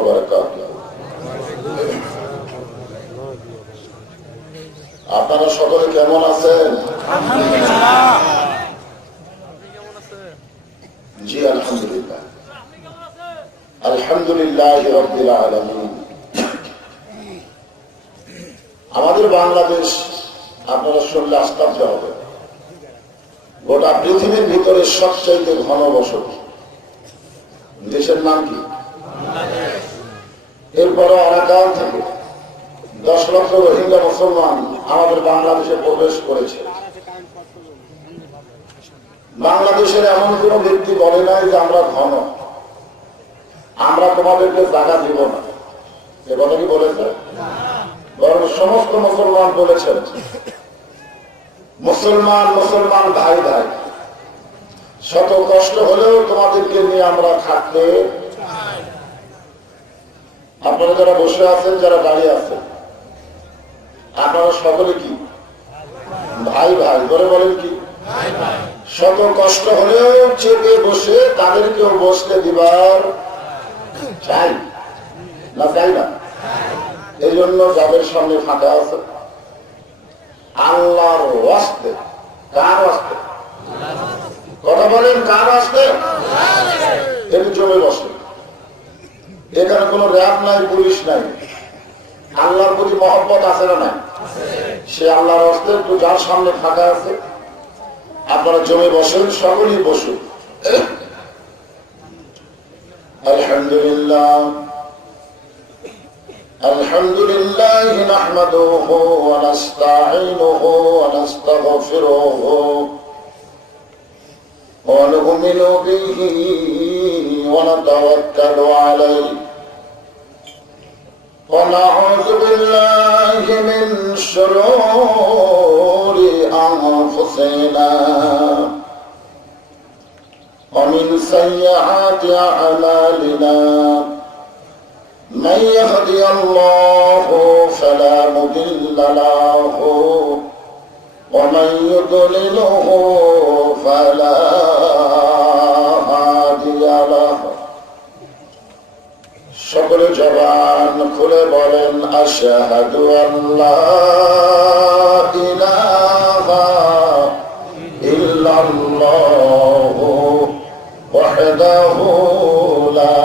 وبركاته। আপনারা সকলে কেমন আছেন? আলহামদুলিল্লাহ। জি আলহামদুলিল্লাহ। আলহামদুলিল্লাহ রাব্বিল আলামিন। আমাদের বাংলাদেশ আপনারা শুনলে আশ্চর্য হবে, গোটা পৃথিবীর ভিতরে সবচাইতে ঘন বসতি দেশের নাম কি? এরপরে অনাকাল থেকে 10 লক্ষ রোহিঙ্গা মুসলমান আমাদের বাংলাদেশে প্রবেশ করেছে। বাংলাদেশের এমন কোন ব্যক্তি বলে নাই যে আমরা ঘন, আমরা তোমাদেরকে জায়গা দিব না, এ কথা কি বলেছে? বরং সমস্ত মুসলমান বলেছেন মুসলমান মুসলমান ভাই ভাই, শত কষ্ট হলেও তোমাদেরকে নিয়ে আমরা থাকতে। আপনারা যারা বসে আছেন, যারা দাঁড়িয়ে আছেন, আপনারা সকলে কি ভাই ভাই বলে বলেন কি? শত কষ্ট হলেও চেপে বসে তাদেরকেও বসতে দিবার চাই না, চাই না? এই জন্য যাদের সামনে ফাঁকা আছে, আল্লাহর ওয়াস্তে, কার ওয়াস্তে কথা বলেন, কার ওয়াস্তে একটু জমে বসে। এখানে কোনো র্যাব নাই, পুলিশ নাই, আল্লাহর প্রতি মহব্বত আছে না নাই? সে আল্লাহর ওয়াস্তে একটু যার সামনে ফাঁকা আছে আপনারা জমে বসেন, সকলেই বসুন। আলহামদুলিল্লাহ আলহামদুলিল্লাহ নাহমাদুহু ওয়া নাস্তাঈনুহু ওয়া নাস্তাগফিরুহু ওয়া নু'মিনু বিহি ওয়া নাতাওয়াক্কালু আলাইহি ওয়া নাউযু বিল্লাহি মিন শুরুরি আনফুসিনা ওয়া মিন সাইয়্যাতি আ'মালিনা। من يهدي الله فلا مضل له ومن يضلله فلا هادي له। সকলে জবান খুলে বলেন আশহাদু আল্লা ইলাহা ইল্লাল্লাহু ওয়াহদাহু লা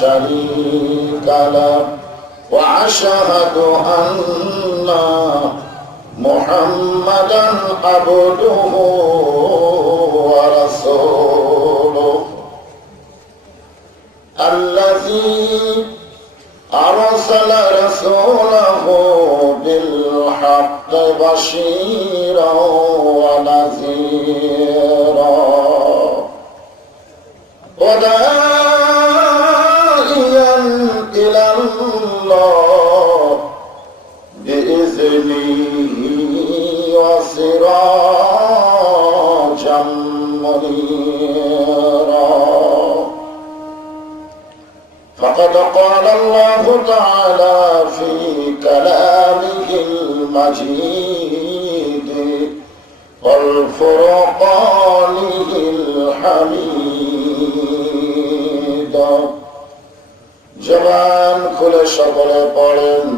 শারীকা লাহু ওয়া আশহাদু আন্না মুহাম্মাদান আবদুহু ওয়া রাসূলুহু আল্লাযী আরসালা রাসূলাহু বিল হাক্কি বাশীরান ওয়া নাযীরা ওয়া দাঈয়ান ইলাল্লাহ বিইذনিহি ওয়া সিরাজাম মুনীরা। فقد قال الله تعالى في كلامه المجيد والفرقانه الحميد। জবান খুলে সকলে পড়েন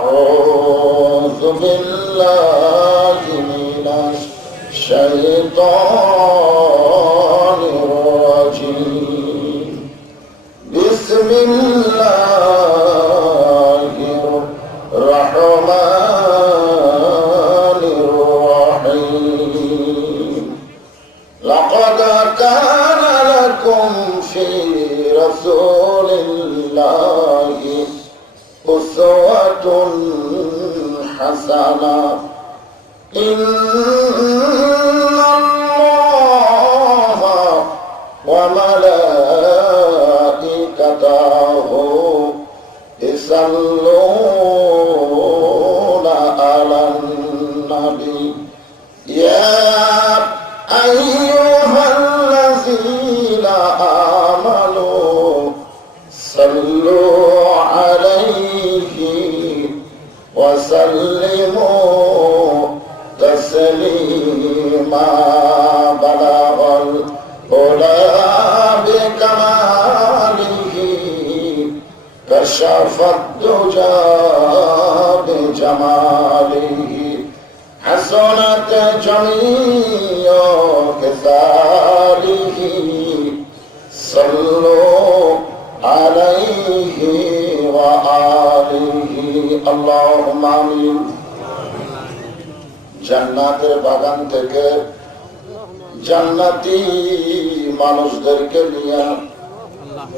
আউযু বিল্লাহি মিনাশ শাইতানির রাজীম। বিসমিল্লাহির রহমানির রহিম। লাকাদ কানা লাকুম ফি রাসূলিল্লাহি উসওয়াতুন হাসানাহ। ইন্নাল্লাহা ওয়া মালাইকাতাহু ইসাল্লুনা আলান নবী ইয়া আইয়ুহাল্লাযীনা আমানু সাল্লু আলাইহি ওয়া সাল্লিমু তাসলিমা। বালাগাল উলা বিকামালিহি كشف الدجى بجماله حسنت جميع خصاله صلوا عليه وآله اللهم آمين জান্নাতের বাগান থেকে জান্নাতি মানুষদেরকে নিয়ে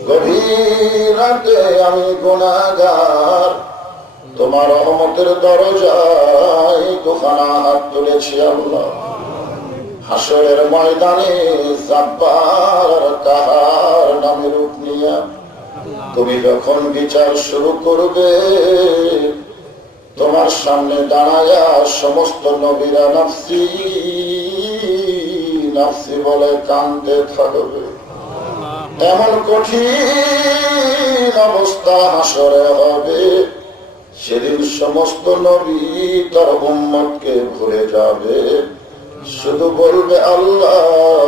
গভীর রাতে আমি গুনাহগার তোমার রহমতের দরজায় দুখানা হাত তুলেছি আল্লাহ। হাসরের ময়দানে জাব্বার কাহার নামে রূপ নিয়ে তুমি যখন বিচার শুরু করবে, তোমার সামনে দাঁড়ায়া সমস্ত নবীরা নাফসি নাফসি বলে কাঁদতে থাকবে। এমন কঠিন অবস্থা হাসরে হবে, সেদিন সমস্ত নবী তার উম্মতকে ভুলে যাবে, শুধু বলবে আল্লাহ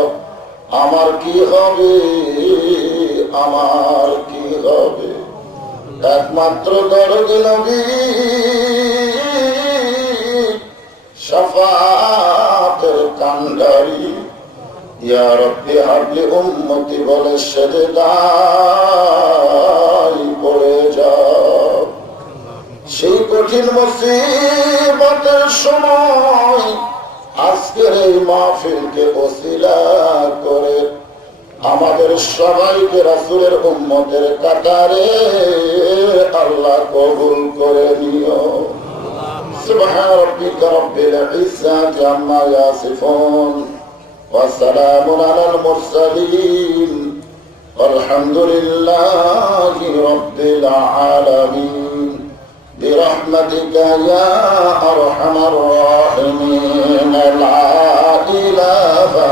আমার কি হবে, আমার কি হবে। একমাত্র দরদি নবী শাফাতের কান্ডারি ইয়া রব্বি হাবলি উম্মতি বলে সেজদায় পড়ে যাও। সেই কঠিন মুসিবতের সময় আজকের এই মাহফিলকে ওসিলা করে আমাদের সবাইকে রাসূলের উম্মতের কাতারে আল্লাহ কবুল করে নিও। সুবহান রাব্বিকা রাব্বিল ইজ্জাতি আম্মা ইয়াসিফুন ওয়া সালামুন আলাল মুরসালিন আলহামদুলিল্লাহি রাব্বিল আলামিন বিরহমাতিকা ইয়া আরহামার রাহিমিন লা ইলাহা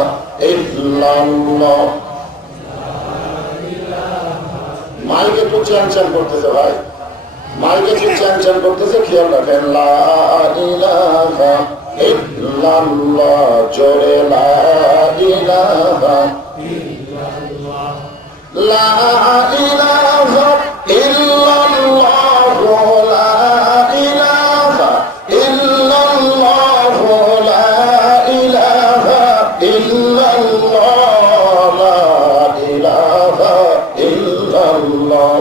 ইল্লাল্লাহ। মাইকে তো চ্যান করতেছে ভাই, মাইকে তো চ্যান করতেছে, খেয়াল রাখেন। লা ইলাহা ইল্লাল্লাহ, জোরে লা ইলাহা ইল্লাল্লাহ, লা ইলাহা ইল্লাল্লাহ, লা ইলাহা ইল্লাল্লাহ, লা ইলাহা ইল্লাল্লাহ, লা ইলাহা ইল্লাল্লাহ।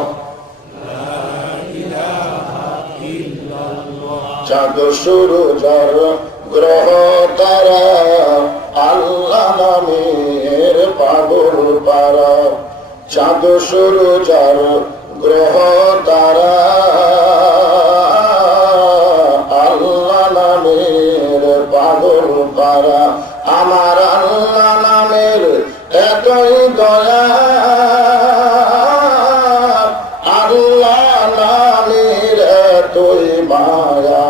চাঁদ সূরজের গ্রহ তারা আল্লাহ নামের পাগল পারা, চাঁদ সূরজের গ্রহ তারা আল্লাহ নামের পাগল পারা। আমার আল্লাহ নামের এতই দয়া, আল্লাহ নামের এতই মায়া,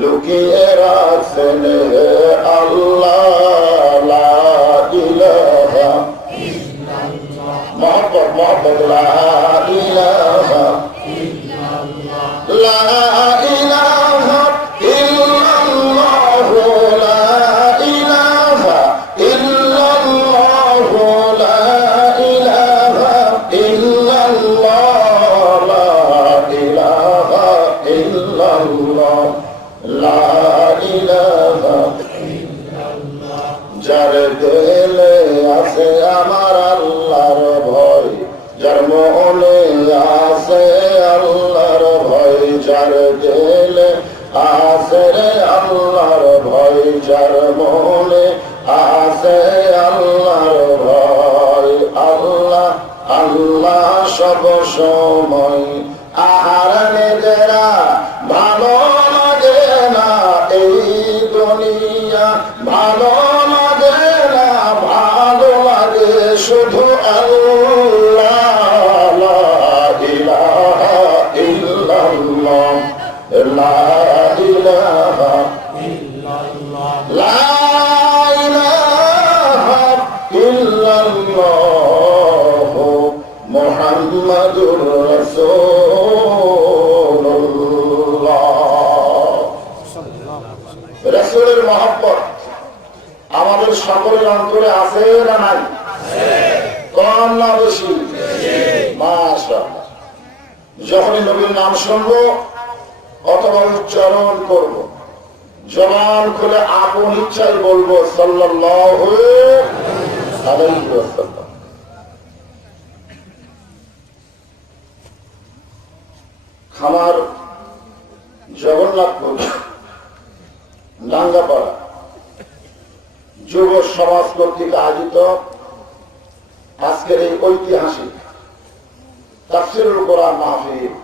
লুকিয়ে রাখছেন আল্লাহ। লা ইলাহা ইল্লাল্লাহ, মহব্বত মহব্বত, লা ইলাহা ইল্লাল্লাহ, লা ইলাহা ইল্লাল্লাহ, লা ইলাহা ইল্লাল্লাহ, লা ইলাহা ইল্লাল্লাহ, লা ইলাহা ইল্লাল্লাহ, লা ইলাহা ইল্লাল্লাহ। যার দিলে আছে আমার আল্লাহর ভয়, যার মনে আছে আল্লাহর ভয়, যার দিলে আছে আল্লাহর ভয়, যার মনে আছে আল্লাহর ভয়। আল্লাহ আল্লাহ সব সময়, আর নিজেরা ভালো লাগে না এই দুনিয়া, ভালো লাগে না, ভালো লাগে শুধু আল্লাহ। লা ইলাহা ইল্লাল্লাহ, লা ইলাহা ইল্লাল্লাহ, লা ইলাহা ইল্লাল্লাহ, মুহাম্মাদুর রাসূলুল্লাহ। রাসূলের মহব্বত আমাদের সকলের অন্তরে আছে না নাই? কম না বেশি? মাশাআল্লাহ। যখনই নবীর নাম শুনবো অথবা উচ্চারণ করব, জবান খুলে আপন ইচ্ছাই বলবো সাল্লাল্লাহু আলাইহি ওয়াসাল্লাম। খামার জগন্নাথপুর ডাঙ্গাপাড়া যুব সমাজ কর্তৃক আয়োজিত আজকের এই ঐতিহাসিক তাফসীরুল কোরআন মাহফিল,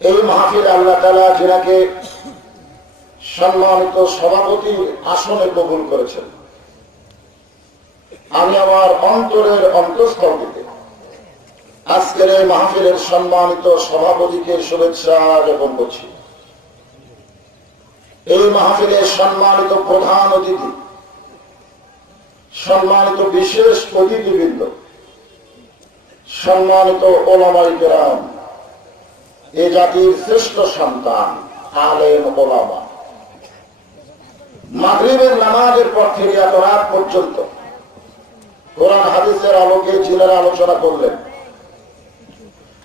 এই মাহফিল আল্লাহ তাআলা যিনাকে সম্মানিত সভাপতি আসনে কবুল করেছেন, আমি আমার অন্তরের অন্তঃস্থল থেকে আজকের এই মাহফিলের সম্মানিত সভাপতিকে শুভেচ্ছা জ্ঞাপন করছি। এই মাহফিলের সম্মানিত প্রধান অতিথি, সম্মানিত বিশেষ অতিথিবৃন্দ, সম্মানিত ওলামায়ে কেরাম, এ জাতির শ্রেষ্ঠ সন্তান আলেম ওলামা, মাগরিবের নামাজের পর থেকে এত রাত পর্যন্ত কোরআন হাদিসের আলোকে যিনারা আলোচনা করলেন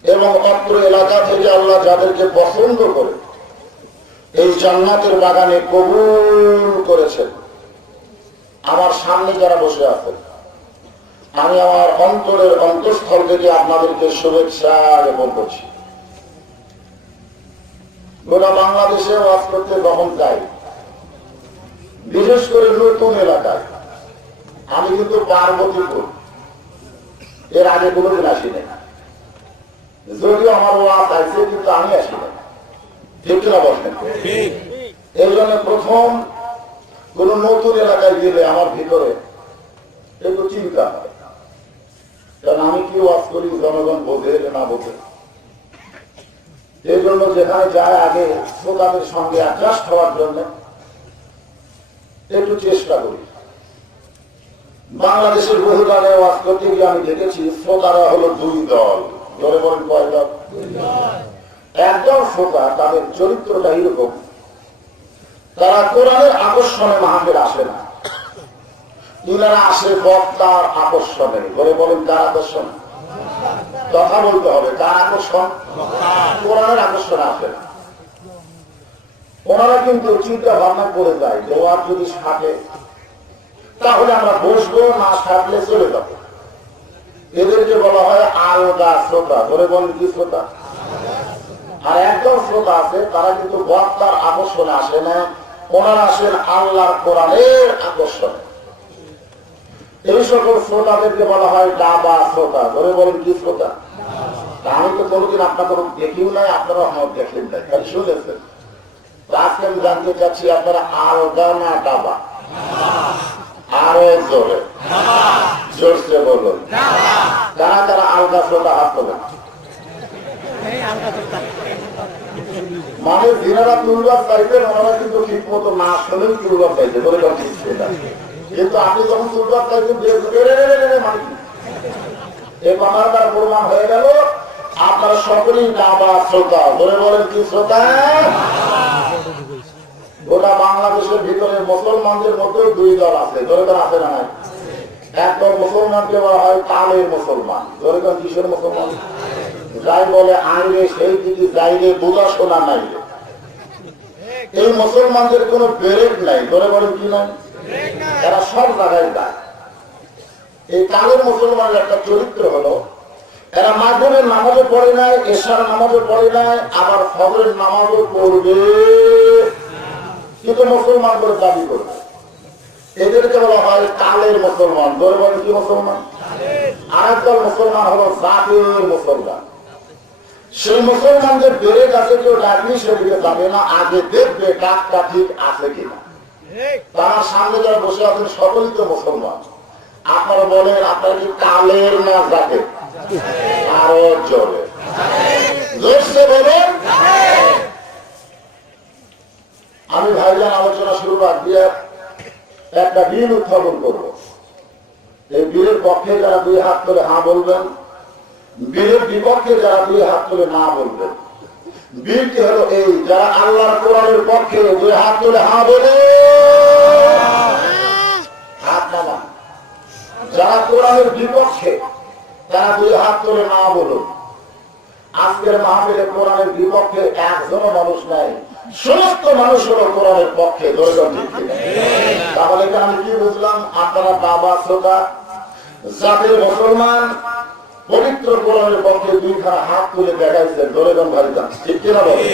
এবং অত্র এলাকা থেকে আল্লাহ যাদেরকে পছন্দ করে এই জান্নাতের বাগানে কবুল করেছেন, আমার সামনে যারা বসে আছেন, আমি আমার অন্তরের অন্তঃস্থল থেকে আপনাদেরকে শুভেচ্ছা জ্ঞাপন করছি। গোটা বাংলাদেশে ওয়াজ করতে যখন যাই, বিশেষ করে নতুন এলাকায়, আমি কিন্তু পার্বতীপুর এর আগে কোনোদিন আসি নাই, যদিও আমার ওয়াজ আছে কিন্তু আমি আসি নাই, ঠিক কিনা বলেন? এই জন্য প্রথম কোন নতুন এলাকায় গেলে আমার ভিতরে একটু চিন্তা হয়, কারণ আমি কি ওয়াজ করি জনগণ বোঝে না বোঝে। এই জন্য যেখানে যায় আগে শ্রোতাদের সঙ্গে অ্যাডজাস্ট হওয়ার জন্য একটু চেষ্টা করি। বাংলাদেশের বহু জায়গায় ওয়াজ করতে গিয়ে আমি দেখেছি শ্রোতারা হলো দুই দল। ধরে বলেন কয় দল? একদল শ্রোতা, তাদের চরিত্রটা এরকম, তারা কোরআনের আকর্ষণে মাহফিল আসে না, ইনারা আসে বক্তার আকর্ষণে। ধরে বলেন কার আকর্ষণ? কথা বলতে হবে, কার আকর্ষণ? কোরআনের আকর্ষণে আসে না। ওনারা কিন্তু চিন্তা ভাবনা করে যায় যে ওয়াজ যদি থাকে তাহলে আমরা বসবো, না থাকলে চলে যাব। এদেরকে বলা হয় আলগা শ্রোতা। ধরে বলেন কি শ্রোতা? আর একদম শ্রোতা আছে, তারা কিন্তু বক্তার আকর্ষণে আসে না, ওনারা আসেন আল্লাহর কোরআনের আকর্ষণে। এই সকল শ্রোতাদেরকে বলা হয় ডাবা শ্রোতা। ধরে বলেন কি শ্রোতা? আমি তো কোনোদিন আপনাদের দেখিও নাই, আপনারা আমার দেখলেন নাই, খালি শুনেছেন। আজকে আমি জানতে চাচ্ছি আপনারা আলগা না ডাবা? আরো জোরে জোরছে বলুন, কারা কারা আলগা শ্রোতা হাত তোলেন। মানে যিনারা তুলবার চাইতেন ওনারা কিন্তু ঠিক মতো না শুনেও তুলবার চাইছে, বলে কিন্তু আপনি যখন তুলবার চাইছেন মানে এই কথাটার প্রমাণ হয়ে গেল আপনারা সকলেই ডাবা শ্রোতা। ধরে বলেন কি শ্রোতা? গোটা বাংলাদেশের ভিতরে মুসলমানদের মধ্যেও দুই দল আছে। ধরে দল আছে না নাই? এক দল মুসলমানকে বলা হয় কালের মুসলমান। ধরে দল কিসের মুসলমান? যাই বলে আইরে সেই দিকে যাইলে বোঝা শোনা নাই। এই মুসলমানদের কোনো ব্রেক নাই। ধরে বলেন কি নাই? এরা সব জায়গায় যায়। এই কালের মুসলমানের একটা চরিত্র হলো, এরা মাগরিবের নামাজও পড়ে নাই, এশার নামাজও পড়ে নাই, আবার ফজরের নামাজও পড়বে, কিন্তু মুসলমান করে দাবি করবে। এদেরকে বলা হয় কালের মুসলমান। ধরে বলেন কি মুসলমান? আরেকদল মুসলমান হলো জাতির মুসলমান। সেই মুসলমানদের বেড়ে কাছে কেউ ডাকলি সেদিকে যাবে না, আগে দেখবে কাকটা ঠিক আছে কিনা। তারা সামনে যারা বসে আছেন সকলেই তো মুসলমান। আপনারা বলেন আপনারা কি কালের না জাতের? আরো জোরে জোরসে বলেন। আমি ভাইজান আলোচনা শুরু বাদ দিয়ে একটা বিল উত্থাপন করবো। এই বিলের পক্ষে যারা দুই হাত তুলে হ্যাঁ বলবেন, বিলের বিপক্ষে যারা দুই হাত তুলে না বলবেন। বিলটি হলো এই, যারা আল্লাহর কোরআনের পক্ষে দুই হাত তুলে হ্যাঁ বলে হাত নামান, যারা কোরআনের বিপক্ষে তারা দুই হাত তুলে না বলুন। আজকের মাহফিলে কোরআনের বিপক্ষে একজনও মানুষ নাই, সমস্ত মানুষ হলো কোরআনের পক্ষে। তাহলে এখানে আমি কি বুঝলাম? আপনারা বাবা শ্রোতা জাতির মুসলমান পবিত্র কোরআনের পক্ষে দুইখানা হাত তুলে দেখাইছেন, দোরেগন ভাইজান, ঠিক কিনা বলে?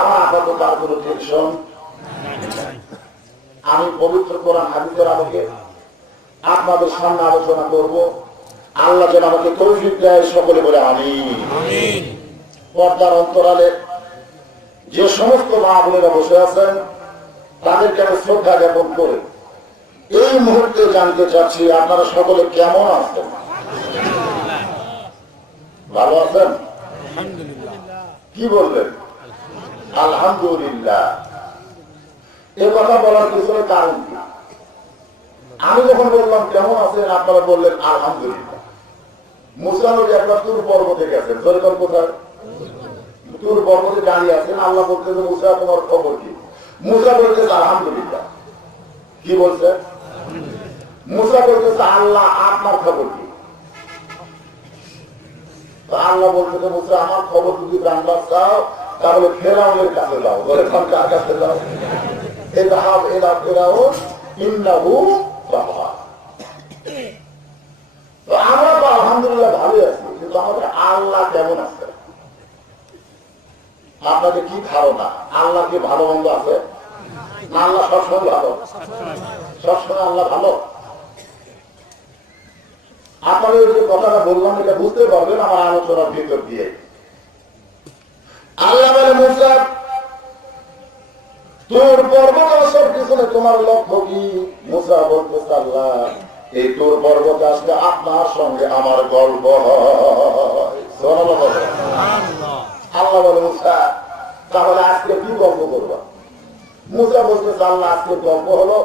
আমার আপাতত তার কোনো টেনশন। আমি পবিত্র কোরআন হাদিসের আলোকে আপনাদের সামনে আলোচনা করব। আল্লাহ যেন আমাকে তৌফিক দেয়, সকলে বলে আমিন। পর্দার অন্তরালে যে সমস্ত মা বোনেরা বসে আছেন তাদেরকে আমি শ্রদ্ধা জ্ঞাপন করে এই মুহূর্তে জানতে চাচ্ছি আপনারা সকলে কেমন আছেন? ভালো আছেন? কি বললেন? আলহামদুলিল্লাহ। এ কথা বলার পিছনে কারণ কি? আমি যখন বললাম কেমন আছেন, আপনারা বললেন আলহামদুলিল্লাহ। মুসা নবী একবার তুর পর্বতে গেছেন, সরকার কোথায়? তুর পর্বতে দাঁড়িয়ে আছেন। আল্লাহ বলতেছে মুসা তোমার খবর কি? মুসা বলতেছে আলহামদুলিল্লাহ। কি বলছে? মুসা বলতেছে আল্লাহ আপনার খবর কি? আল্লাহ বলতেছে মুসা আমার খবর যদি জানবার চাও তাহলে ফেরাউনের কাছে যাও। কার কাছে যাও? এযহাব ইলা ফিরাউন ইন্নাহু তাগা। তো আমরা তো আলহামদুলিল্লাহ ভালো আছি, কিন্তু আমাদের আল্লাহ কেমন আছে? আপনাদের কি ধারণা? আল্লাহ কি ভালো মন্দ আছে? আল্লাহ সবসময় ভালো? সবসময় আল্লাহ ভালো? আপনাদের যে কথাটা বললাম এটা বুঝতে পারবেন আমার আলোচনার ভিতর দিয়ে। আল্লাহ বলে মুসা তোর পর্বত আসার পিছনে তোমার লক্ষ্য কি? মুসা বলতেছে আল্লাহ এই তোর পর্বত আসলে আপনার সঙ্গে আমার গল্প হয়। আল্লাহ বলে মুসা তাহলে আজকে কি গল্প করবা? মুসা বলতেছে আল্লাহ আজকে গল্প হলো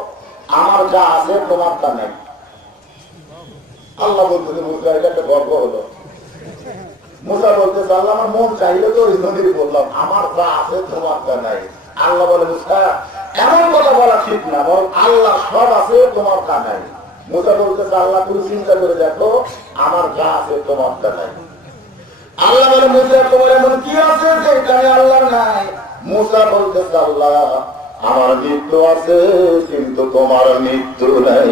আমার যা আছে তোমার তা নেই। আল্লাহ বলতেছে মুসা এটা একটা গল্প হলো। মুসা বলতেছে আল্লাহ আমার মন চাইলে তো ওই নদীর বললাম আমার যা আছে তোমার তা নাই। আল্লাহ বলে মুসা এমন কথা বলা ঠিক না, বল আল্লাহ সব আছে তোমার তা নাই। মুসা বলতেছে আল্লাহ তুমি চিন্তা করে দেখো আমার যা আছে তোমার তা নাই। আল্লাহ বলে মুসা তোমার এমন কি আছে যে এখানে আল্লাহ নাই? মুসা বলতেছে আল্লাহ আমার মৃত্যু আছে কিন্তু তোমার মৃত্যু নাই।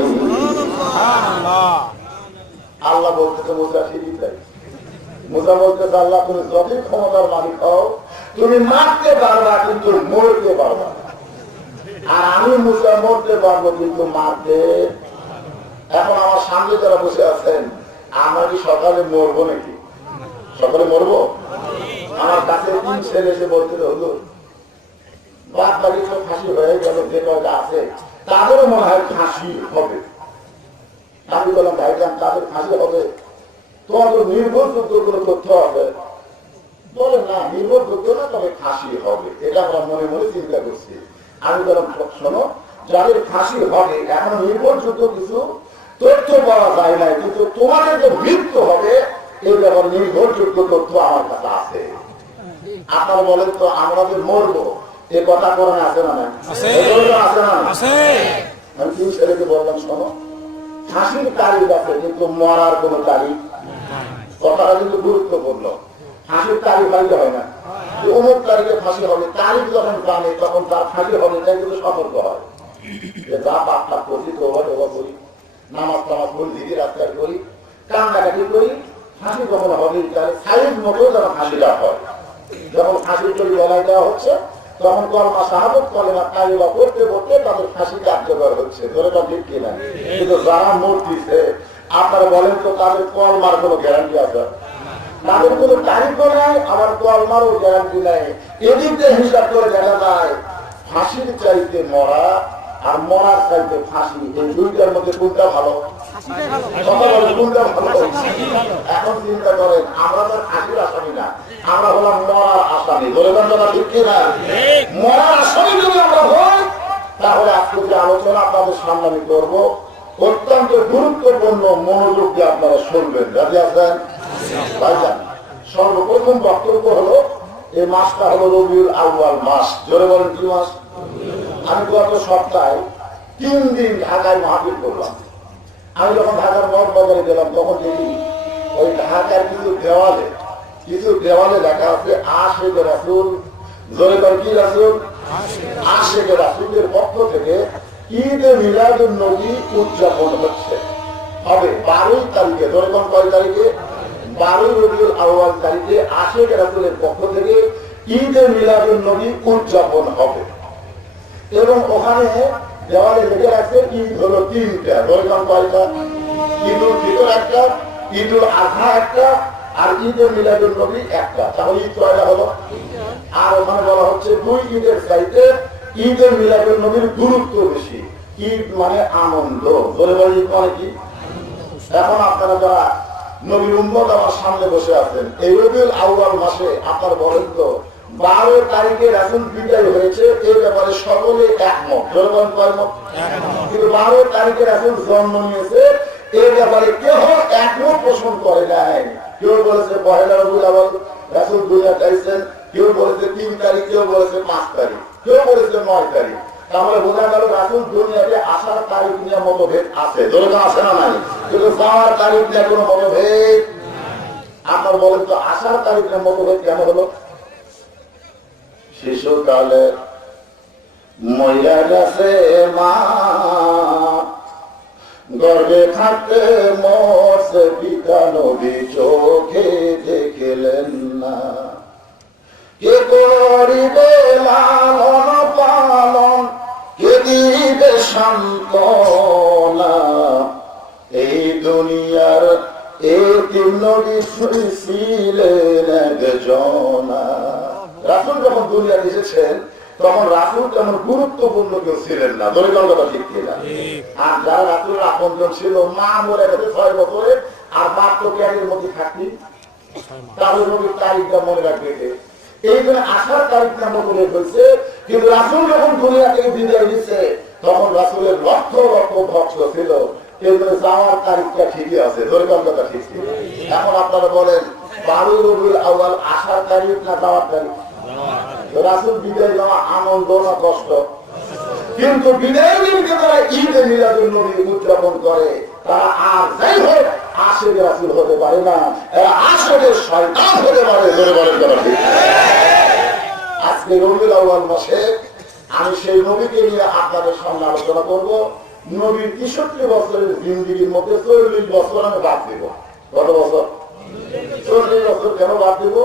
আল্লাহ বলতেছে মুসা ঠিকই তাই। মুসা বলতেছে আল্লাহ তুমি যতই ক্ষমতার মালিক হও তুমি মারতে পারবা কিন্তু মরতে পারবা না। আর আমি মুসা মরতে পারবো কিন্তু মারতে। এখন আমার সামনে যারা বসে আছেন আমরা কি সকালে মরবো নাকি? সকালে মরবো? আমার কাছে তিন ছেলে এসে বলতে হলো বাদ বাকি সব ফাঁসি হয়ে গেল, যে কয়টা আছে তাদেরও মনে হয় ফাঁসি হবে। আমি বললাম ভাইজান তাদের ফাঁসি হবে? তোমাদের নির্ভরযোগ্য কোনো তথ্য হবে? বলে না নির্ভরযোগ্য না, তবে ফাঁসি হবে। এটা আমরা মনে মনে চিন্তা করছি। আমি বললাম শোনো যাদের ফাঁসি হবে এখন নির্ভরযোগ্য কিছু তথ্য পাওয়া যায় না, কিন্তু তোমাদের যে মৃত্যু হবে এই ব্যাপারে নির্ভরযোগ্য তথ্য আমার কাছে আছে। আপনারা বলেন তো আমরা যে মরবো এ কথা কোরআনে আছে না? আছে না? আমি তিন ছেলেকে বললাম শোনো ফাঁসির তারিখ আছে কিন্তু মরার কোন তারিখ। কথাটা কিন্তু গুরুত্বপূর্ণ। ফাঁসির তারিখ হইতে হয় না যে অমুক তারিখে ফাঁসি হবে, তারিখ যখন জানে তখন তার ফাঁসি হবে তাই কিন্তু সতর্ক হয়। যা পাপ পাপ করছি তোবা টোবা করি, নামাজ টামাজ করি, দিদি রাস্তায় করি, কান্নাকাটি করি, ফাঁসি যখন হবে তাহলে সাইজ মতো যেন ফাঁসিটা হয়। যখন ফাঁসির তৈরি বলাই দেওয়া হচ্ছে তখন কলমা শাহাদত কলেমা তাইবা করতে করতে তাদের ফাঁসি কার্যকর হচ্ছে। ধরেটা ঠিক কিনা? কিন্তু যারা মরতেছে আপনারা বলেন তো তাদের কলমার কোনো গ্যারান্টি আছে? তাদের কোনো তারিখও নাই, আবার কলমারও গ্যারান্টি নাই। এদিক দিয়ে হিসাব করে দেখা যায় ফাঁসির চাইতে মরা আর মরার চাইতে ফাঁসি এই দুইটার মধ্যে কোনটা ভালো? এখন চিন্তা করেন আমরা তো ফাঁসির আসামি না, আমরা হলাম মরার আসামি। ধরে ঠিক কিনা? মরার আসামি যদি আমরা হই তাহলে আজকে যে আলোচনা আপনাদের সামনে আমি করবো অত্যন্ত গুরুত্বপূর্ণ, মনোযোগ দিয়ে আপনারা শুনবেন। রাজি আছেন? ভাইজান সর্বপ্রথম বক্তব্য হলো এই মাসটা হলো রবিউল আউয়াল মাস। জোরে বলেন কি মাস? আমি গত সপ্তাহে 3 দিন ঢাকায় মাহফিল করলাম। আমি যখন ঢাকার মঠ বাজারে গেলাম তখন দেখি ওই ঢাকার কিছু দেওয়ালে কিছু দেওয়ালে লেখা আছে আশিকে রাসূল, জোরে বল কি রাসূল? আশিকে রাসূলের পক্ষ থেকে ঈদে মিলাদুন নবী উদযাপন হচ্ছে, হবে 12 তারিখে। জোরে বল কয় তারিখে? 12 রবিউল আউয়াল তারিখে আশিকে রাসূলের পক্ষ থেকে ঈদে মিলাদুন নবী উদযাপন হবে। এবং ওখানে দেওয়ালে লেখা আছে ঈদ হলো 3টা। জোরে বল কয়টা? ঈদুল ফিতর একটা, ঈদুল আযহা একটা, আর ঈদে মিলাদুন নবী একটা। তাহলে ঈদ কয়টা হলো? আর ওখানে বলা হচ্ছে 2 ঈদের চাইতে ঈদে মিলাদুন নবীর গুরুত্ব বেশি। ঈদ মানে আনন্দ। বলে বলে ঈদ মানে কি? এখন আপনারা যারা নবীর উম্মত আমার সামনে বসে আছেন, এই রবিউল আউয়াল মাসে আপনারা বলেন তো 12 তারিখে রাসূল বিদায় হয়েছে, এই ব্যাপারে সকলে একমত। জনগণ কয়মত? কিন্তু 12 তারিখে রাসূল জন্ম নিয়েছে, এই ব্যাপারে কেউ একমত পোষণ করে নাই। কেউ বলেছে 1 রবিউল আউয়াল রাসূল দুনিয়াতে আইছেন, কেউ বলেছে 3 তারিখ, কেউ বলেছে 5 তারিখ, কেউ বলেছে 9 তারিখ। তাহলে বোঝা গেল রাসূল দুনিয়াতে আসার তারিখ নিয়ে মতভেদ আছে। দরকার আছে না নাই? কিন্তু যাওয়ার তারিখ নিয়ে কোনো মতভেদ। আপনার বলেন তো আসার তারিখ নিয়ে মতভেদ কেন হলো? শিশুকালে মহিলা গেছে মা, গর্ভে থাকতে মরছে পিতা, নবী চোখে দেখলেন না। কে করিবে লালন পালন, কে দিবে সান্ত্বনা, এই দুনিয়ার এতিম নবী ছিলেন একজনা। রাসূল যখন দুনিয়াতে এসেছেন তখন রাসূল তেমন গুরুত্বপূর্ণ কেউ ছিলেন না। ধরে গেল কথা ঠিক কিনা? আর যারা রাসূলের আপনজন ছিল, মা মরে গেছে 6 বছরে, আর বাপ তো ক্যারির মধ্যে থাকতি, তাহলে নবীর তারিখটা মনে রাখবে। এই জন্য আসার তারিখটা মনে হয়েছে। কিন্তু রাসূল যখন দুনিয়া থেকে বিদায় দিচ্ছে তখন রাসূলের লক্ষ লক্ষ ভক্ত ছিল, এই জন্য যাওয়ার তারিখটা ঠিকই আছে। ধরে গেল কথা ঠিক কিনা? এখন আপনারা বলেন 12 রবিউল আউয়াল আসার তারিখ না যাওয়ার তারিখ? রাসূল বিদায় নেওয়া আনন্দ না কষ্ট? কিন্তু বিদায়ের দিনকে তারা ঈদে মিলাদুন নবী উদযাপন করে, তারা আর যাই হোক আশিকে রাসূল হতে পারে না, এরা আশিকে শয়তান হতে পারে। ধরে বলেন কথা ঠিক? আজকে রবিউল আউয়াল মাসে আমি সেই নবীকে নিয়ে আপনাদের সামনে আলোচনা করব। নবীর 63 বছরের জিন্দেগীর মধ্যে 40 বছর আমি বাদ দেব। কত বছর? 40 বছর কেন বাদ দেব?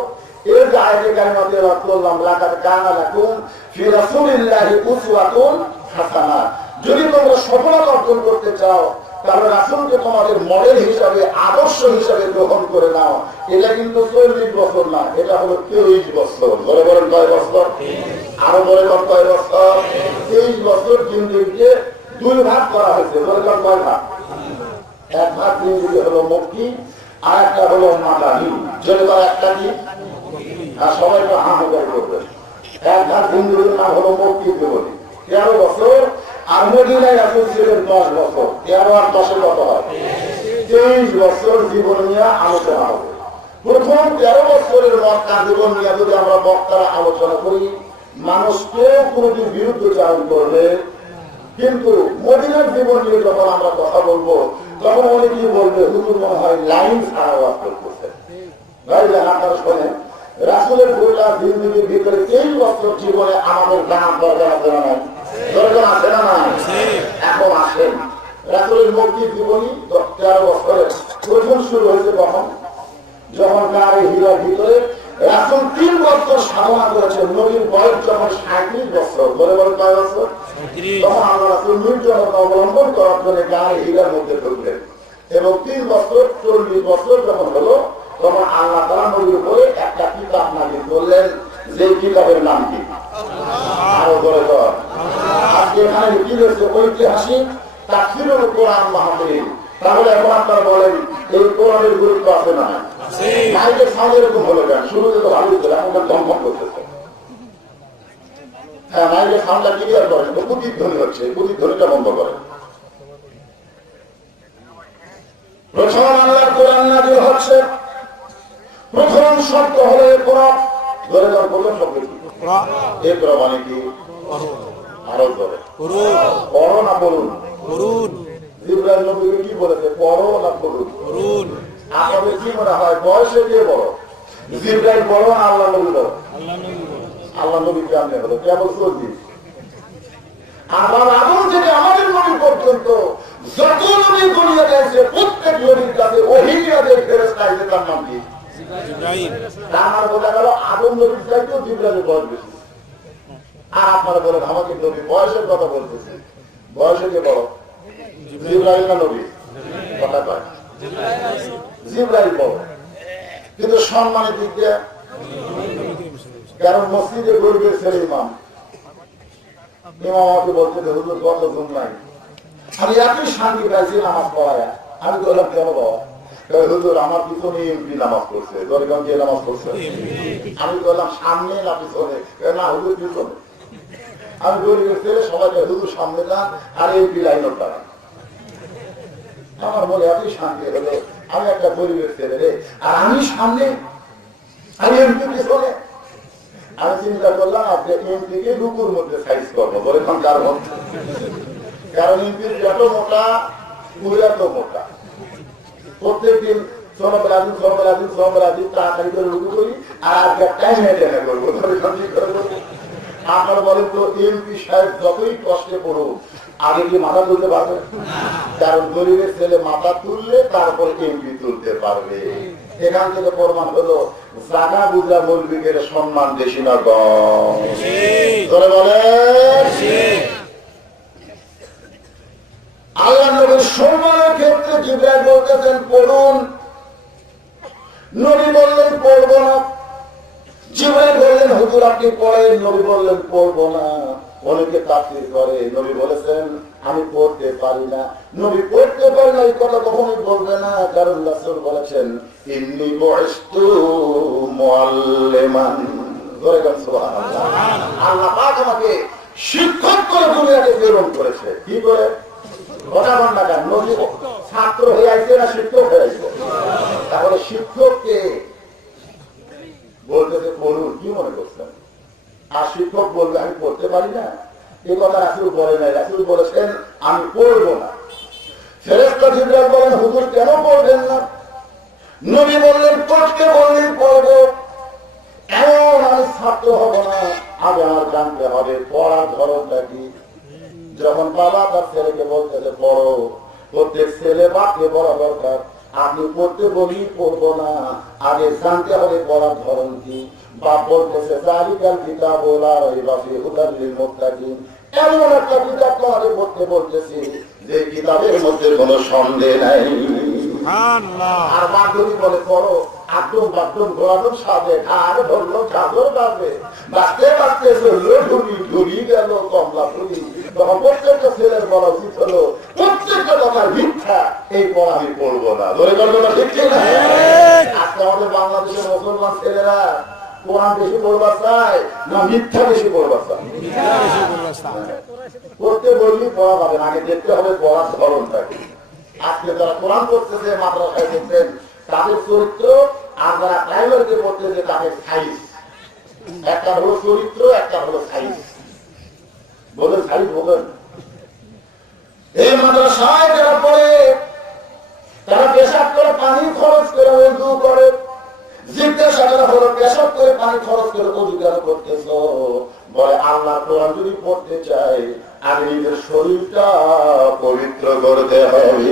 এর যে আয়াতে কারিমা তেলাওয়াত করলাম, লাকাদ কানা লাকুম ফি রাসূলিল্লাহি উসওয়াতুন হাসানাহ। যদি তোমরা সফলতা অর্জন করতে চাও তাহলে রাসূলকে তোমাদের মডেল হিসাবে, আদর্শ হিসাবে গ্রহণ করে নাও। এটা কিন্তু 40 বছর না, এটা হলো 23 বছর। বলে বলেন কয় বছর? আরো বলে বলেন কয় বছর? 23 বছর জিন্দেগিকে 2 ভাগ করা হয়েছে। বলে বলেন কয় ভাগ? এক ভাগ জিন্দেগি হলো মক্কি, আর একটা হলো মাদানী। যদি তার একটা কি সবাই তো হাহাকার করবেন। এক ভাগ জিন্দেগির নাম হলো মক্কি জীবনী, 13 বছর, আর মদিনায় রাসূল ছিলেন 10 বছর। 13 আর 10 কত হয়? 23 বছর জীবন নিয়ে আলোচনা হবে। প্রথম 13 বছরের মক্কা জীবন নিয়ে যদি আমরা বক্তারা আলোচনা করি, মানুষ কেউ কোনোদিন বিরুদ্ধচারণ করবে। কিন্তু মদিনার জীবন নিয়ে যখন আমরা কথা বলবো তখন অনেকেই বলবে হুজুর মনে হয় লাইন ছাড়া ওয়াজ করতেছে। ভাই আপনারা শোনেন, রাসূলের গোটা জিন্দেগীর ভিতরে 23 বছর জীবনে আমাদের গান দরকার আছে না নাই? দরকার আছে না নাই? এখন আসেন রাসূলের মক্কি জীবনী 13 বছরে প্রথম শুরু হয়েছে কখন? যখন গায়ে হীরার ভিতরে রাসূল 3 বছর সাধনা করেছেন। নবীর বয়স যখন 37 বছর। বলে বলেন কয় বছর? তখন আল্লাহ রাসূল নির্জনতা অবলম্বন করার জন্য গায়ে হীরার মধ্যে ঢুকলেন, এবং 3 বছর 40 বছর যখন হলো তখন আল্লাহ তাআলা নবীর উপরে একটা কিতাব নাযিল করলেন, যে কিতাবের নাম কি? আরো বলে তো আজকে এখানে কি হয়েছে? ঐতিহাসিক তাফসীরুল কোরআন মাহফিল। তাহলে এখন আপনারা বলেন এই কোরআনের গুরুত্ব আছে না? মাইকের সাউন্ড এরকম হলো কেন? শুরুতে তো ভালোই ছিল, এখন ধমক করতেছে। হ্যাঁ, মাইকের সাউন্ডটা ক্লিয়ার করেন, প্রতিধ্বনি হচ্ছে, প্রতিধ্বনিটা বন্ধ করেন। প্রথম আল্লাহর কোরআন নাযিল হচ্ছে, প্রথম শব্দ হলো কোরআন। ধরে যাওয়ার প্রথম শব্দ কি? ইকরা মানে কি? আরো ধরে পড়ো না বলুন? জিবরাইল নবীকে কি বলেছে? পড়ো না বলুন? আপনাদের কি মনে হয় বয়সে কে বড়? জিবরাইল বড় না আল্লাহ নবী বড়? আল্লাহ নবী কেমনে হলো? কেবল চলবি আমার আদম থেকে আমাদের নবী পর্যন্ত যত নবী দুনিয়া গেছে প্রত্যেক নবীর কাছে ওহীদের ফেরেশতা আছে, তার নাম কি? জিবরাইল। আমার বোঝা গেল আদম নবীর চাইতেও জিবরাইলের বয়স বেশি। আর আপনারা বলেন আমাকে নবী বয়সের কথা বলতেছে, বয়সে কে বড়, জিবরাইল না নবী? কথা কয় জিবরাইল বড়, কিন্তু সম্মানের দিক দিয়ে। কারণ মসজিদে গরিবের ছেলে ইমাম, ইমাম আমাকে বলতে হুজুর কত ঘুম নাই, আমি এতই শান্তি পাইছি নামাজ পড়ায়। আমি বললাম কেন বাবা? হুজুর আমার পিছনে এমপি নামাজ পড়ছে। দরগাম যে নামাজ পড়ছে, আমি বললাম সামনে না পিছনে? না হুজুর পিছনে। আমি গরিবের ছেলে, সবাইকে হুজুর সামনে যান আর এমপি লাইন দাঁড়ান। আমার মনে এতই শান্তি হলো, আমি একটা গরিবের ছেলে রে, আর আমি সামনে আমি এমপি পিছনে। আমি চিন্তা করলাম আপনি এমপিকে রুকুর মধ্যে সাইজ করবো বলে, কার মধ্যে? কারণ এমপির যত মোটা এত মোটা, প্রত্যেকদিন তাড়াতাড়ি করে রুকু করি আর টাইমে করবো। আপনারা বলেন তো এমপি সাহেব যতই কষ্টে পড়ুক আগে কি মাথা তুলতে পারবে? কারণ গরিবের ছেলে মাথা তুললে তারপর এমপি তুলতে পারবে। এখান থেকে প্রমাণ হলো জাগা বুঝা মৌলবীদের সম্মান বেশি না কম? ধরে বলে আল্লাহ নবীর সম্মানের ক্ষেত্রে জিবরাইল বলতেছেন পড়ুন, নবী বললেন পড়বো না। জিবরাইল বললেন হুজুর আপনি পড়েন, নবী বললেন পড়বো না। অনেকে তাফসীর করে নবী বলেছেন আমি পড়তে পারি না। নবী পড়তে পারি না এই কথা কখনোই বলবে না, কারণ রাসূল বলেছেন ইন্নী বুইসতু মুআল্লিমান। সুবহানাল্লাহ। আল্লাহ পাক আমাকে শিক্ষক করে দুনিয়াতে প্রেরণ করেছে। কি করে? কথা বল না কেন? নবী ছাত্র হয়ে আইছে না শিক্ষক হয়ে আইছে? তাহলে শিক্ষককে বলতেছে পড়ুন, কি মনে করছেন? আর শিক্ষক বলবে আমি পড়তে পারি না? এ কথা রাসূল বলে নাই। রাসূল বলেছেন আমি পড়বো না। ফেরেশতা জিবরাইল বলেন হুজুর কেন পড়বেন না? নবী বললেন পড়তে বললেন পড়বো, এমন আমি ছাত্র হব না, আগে আমার জানতে হবে পড়ার ধরনটা কি। যখন বাবা তার ছেলেকে বলতেছে পড়ো, প্রত্যেক ছেলে বাপকে পড়া দরকার। আপনি পড়তে বলি পড়বো না, আগে জানতে হবে পড়ার ধরন কি। বাপ বলতেছে জালিকাল কিতাবুল লা রাইবা ফীহি হুদাল লিল মুত্তাকিন, এমন একটা কিতাব তোমাকে পড়তে বলতেছি যে কিতাবের মধ্যে কোনো সন্দেহ নাই। আর মাধ্যমিক বলে পড়ো, একদম বাথরুম ঘোরানোর সাথে আর ধরলো চাদর বাঁধবে, বাঁচতে বাঁচতে চললো ঢুলি ঢুলি গেল কমলা ফুলি। তখন প্রত্যেকটা ছেলের বলা উচিত হলো প্রত্যেকটা কথা মিথ্যা, এই পড়া আমি পড়বো না। ধরে করবো না, ঠিক না? আজকে আমাদের বাংলাদেশের মুসলমান ছেলেরা কোরআন বেশি পড়বার চায় না মিথ্যা বেশি পড়বার চায়? পড়তে বললি পড়া পাবে না, আগে দেখতে হবে পড়ার ধরনটা কি। আজকে যারা কোরআন পড়তেছে মাদ্রাসায় দেখছেন তাদের চরিত্র, আর যারা প্রাইমারিতে পড়তেছে তাদের সাইজ। একটা হলো চরিত্র, একটা হলো সাইজ। বলেন সাইজ বলেন। এই মাদ্রাসায় যারা পড়ে তারা পেশাব করে পানি খরচ করে উজু করে, জিজ্ঞাসা করা হলো পেশাব করে পানি খরচ করে উজু কেন করতেছ? বলে আল্লাহ কোরআন যদি পড়তে চাই আগে নিজের শরীরটা পবিত্র করতে হবে।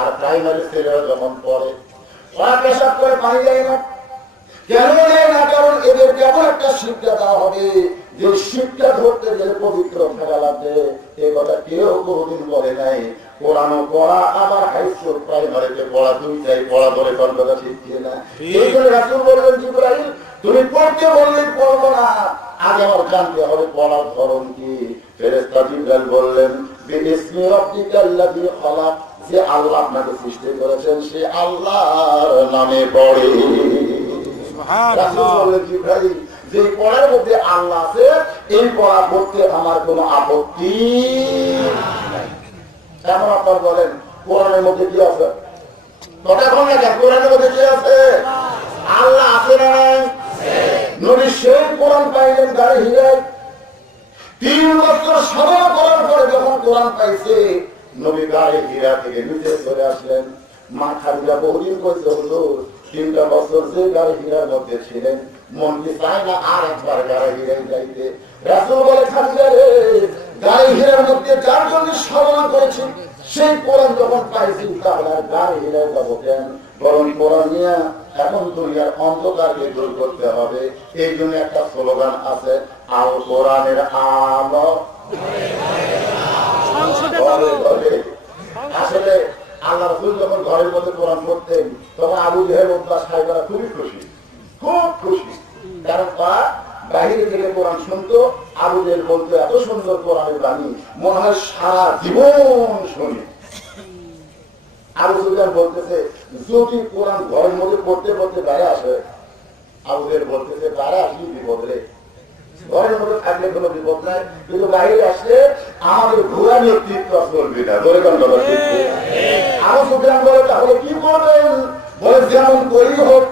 আর প্রাইমারি ছেলেরা যখন পড়ে ওরা পেশাব করে পানি দেয় না। কেন দেয় না? কারণ এদের কেমন একটা শিক্ষা দেওয়া হবে যে শিক্ষা ধরতে গেলে পবিত্র থাকা লাগবে। এই কথা কেউ কোনদিন বলে নাই। কোরআনও পড়া আবার হাই স্কুল প্রাইমারিতে পড়া, দুইটাই পড়া ধরে কথা ঠিক না। এই জন্য রাসূল বললেন জিবরাইল তুমি পড়তে বললে পড়বো না, আগে আমার জানতে হবে পড়ার ধরন কি। ফেরেশতা জিবরাইল বললেন বিসমি রাব্বিকাল্লাযী খালাক, যে আল্লাহ আপনাকে সৃষ্টি করেছেন সে আল্লাহর নামে পড়ে। রাসূল বললেন জিবরাইল যে পড়ার মধ্যে আল্লাহ আছে এই পড়া পড়তে আমার কোনো আপত্তি নাই। এখন আপনার বলেন কোরআনের মধ্যে কি আছে? কথা বলেন না, কোরআনের মধ্যে কি আছে? আল্লাহ আছে না নাই? নবী সেই কোরআন পাইলেন গাড়ি হিরায় 3 বছর সাধনা করার পরে যখন কোরআন পাইছে নবী গাড়ি হীরা থেকে নিচে চলে আসলেন। মা খাদিজা বহুদিন কইছে হুজুর 3টা বছর যে গাড়ি হীরার মধ্যে ছিলেন, মন কি চায় না আর একবার গাড়ি হীরায় যাইতে? রাসূল বলে, খাদিজা রে, গাড়ি হীরার মধ্যে যার জন্য সাধনা করেছি সেই কোরআন যখন পাইছি, তাহলে গাড়ি হীরায় যাবো কেন? বরং কোরআন নিয়ে এখন দুনিয়ার অন্ধকারকে দূর করতে হবে। এই জন্য একটা স্লোগান আছে, আল কোরআনের আলো। আসলে আল্লাহ রাসূল যখন ঘরের মধ্যে কোরআন পড়তেন, তখন আবু জেহেল উতবা সাহেবরা খুবই খুশি, খুব খুশি। কারণ তারা বাহিরে থেকে কোরআন শুনতো, আবু জেহেল বলতো, এত সুন্দর কোরআনের বাণী, মনে হয় সারা জীবন শুনি। আবু সুফিয়ান বলতেছে, যদি কোরআন ঘরের মধ্যে পড়তে পড়তে বাইরে আসে, আবু জেহেল বলতেছে, বাইরে আসলে বিপদ রে, ঘরের মধ্যে থাকলে কোনো বিপদ নাই, কিন্তু বাইরে আসলে আমাদের ঘোরা নেতৃত্ব চলবে না। ধরে কেন কথা শিখবে? আবু সুফিয়ান বলে, তাহলে কি করবেন? বলে, যেমন করি হোক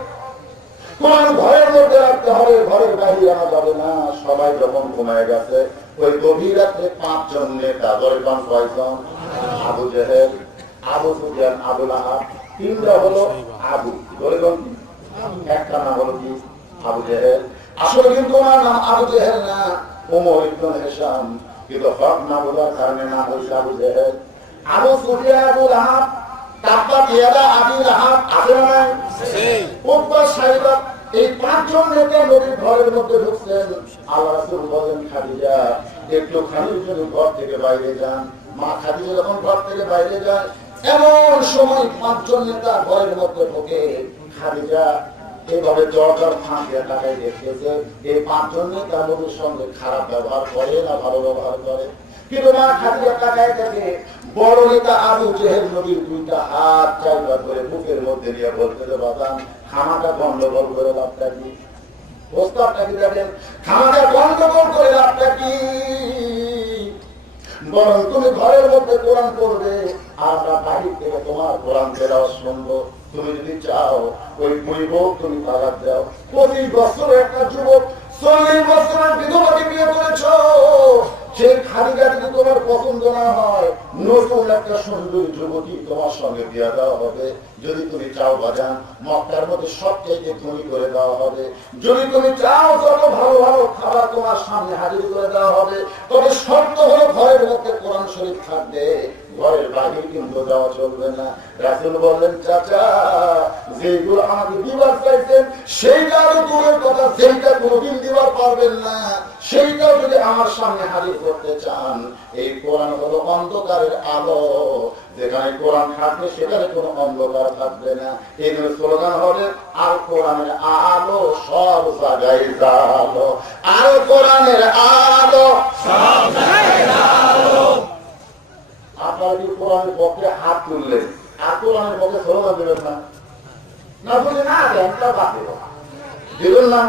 কোরআন ঘরের মধ্যে রাখতে হবে, ঘরের বাইরে আনা যাবে না। সবাই যখন ঘুমায় গেছে, ওই গভীর রাত্রে 5 জন নেতা, ধরে পান কয়জন? আবু জেহেল, আবু সুফিয়ান, আবু লাহাব, 3টা হলো আবু। ধরে কোন? একটা নাম হলো কি? আবু জেহেল। আসলে কিন্তু ওনার নাম আবু জেহেল না, ওমর ইবনে হিশাম, কিন্তু হক না বলার কারণে নাম হয়েছে আবু জেহেল। আবু সুফিয়ান, আবু লাহাব, তাব্বাত ইয়াদা আবি লাহাব, আছে না নাই? উতবা সাইবা, এই 5 জন নেতা নবীর ঘরের মধ্যে ঢুকছেন। আল্লাহ রাসূল বলেন, খাদিজা একটু খানির জন্য ঘর থেকে বাইরে যান। মা খাদিজা যখন ঘর থেকে বাইরে যায়, এমন সময় 5 জন নেতা ঘরের মধ্যে ঢোকে। খাদিজা এইভাবে দরজার ফাঁক দিয়ে তাকাই দেখতেছে, এই 5 জন নেতা নবীর সঙ্গে খারাপ ব্যবহার করে না ভালো ব্যবহার করে। কিন্তু মা খাদিজা তাকাই দেখে, বড় নেতা আবু জেহেল নবীর 2টা হাত চাইবা করে বুকের মধ্যে নিয়ে বলতেছে, বাদাম খামাটা গন্ডগোল করে লাভটা কি? প্রস্তাবটা কি দেখেন, খামাটা গন্ডগোল করে লাভটা কি? বরং তুমি ঘরের মধ্যে কোরআন পড়বে, আর আমরা বাহির থেকে তোমার কোরআন তেলাওয়াত শুনবো। তুমি যদি চাও ওই বুড়িবউ তুমি তালাক দাও। 25 বছরের একটা যুবক 40 বছরের বিধবাকে বিয়ে করেছো, সেই খাদিজা যদি তোমার পছন্দ না হয়, নতুন একটা সুন্দরী যুবতী তোমার সঙ্গে বিয়ে দেওয়া হবে। যদি তুমি চাও বাজান, মক্কার মধ্যে সবচেয়ে ধনী করে দেওয়া হবে। যদি তুমি চাও যত ভালো ভালো খাবার তোমার সামনে হাজির করে দেওয়া হবে। তবে শর্ত হলো ঘরের মধ্যে কোরআন শরীফ থাকবে, ঘরের বাইরে কিন্তু যাওয়া চলবে না। রাসূল বললেন, চাচা যেগুলো আমাকে দিবার চাইছেন সেইটা আরো দূরের কথা, যেটা কোনোদিন দিবার পারবেন না, সেইটাও যদি আমার সামনে হাজির করতে চান, এই কোরআন হলো অন্ধকারের আলো। যেখানে কোরআন থাকবে সেখানে কোনো অন্ধকার থাকবে না। এই জন্য স্লোগান হবে, আর কোরআনের আলো সব জায়গায় জালো, আর কোরআনের আলো সব জায়গায় জালো। আপনারা কি কোরআনের পক্ষে হাত তুললেন, আর কোরআনের পক্ষে স্লোগান দেবেন না? না বুঝে না দেন, তা বাকি দিবেন না।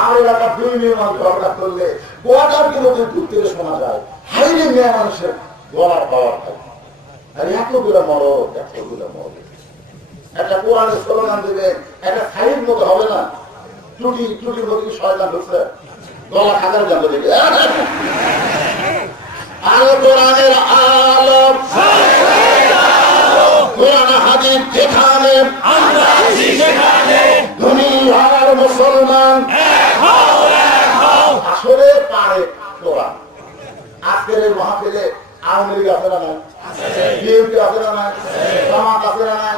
আমার এলাকা 2 মেয়ে মানুষ ঝগড়া করলে গোয়াটার কিলোমিটার দূর থেকে শোনা যায়, হাইরে মেয়ে মানুষের গলার পাওয়ার থাকে। আর এতগুলো মরদ, এতগুলো মরদ, একটা কোরআনের স্লোগান দেবে, একটা সাইড মতো হবে না? টুটির মধ্যে শয়তান ঢুকছে, গলা খাগার জানতে দেখে। আলো কোরআনের আলো, কোরআন হাদিস যেখানে আমরা আছি সেখানে দুনিয়ার মুসলমান আসলে পারে কোরআন। আজকের এই মাহফিলে আওয়ামী লীগ আছে না নাই? বিএনপি আছে না নাই? জামাত আছে না নাই?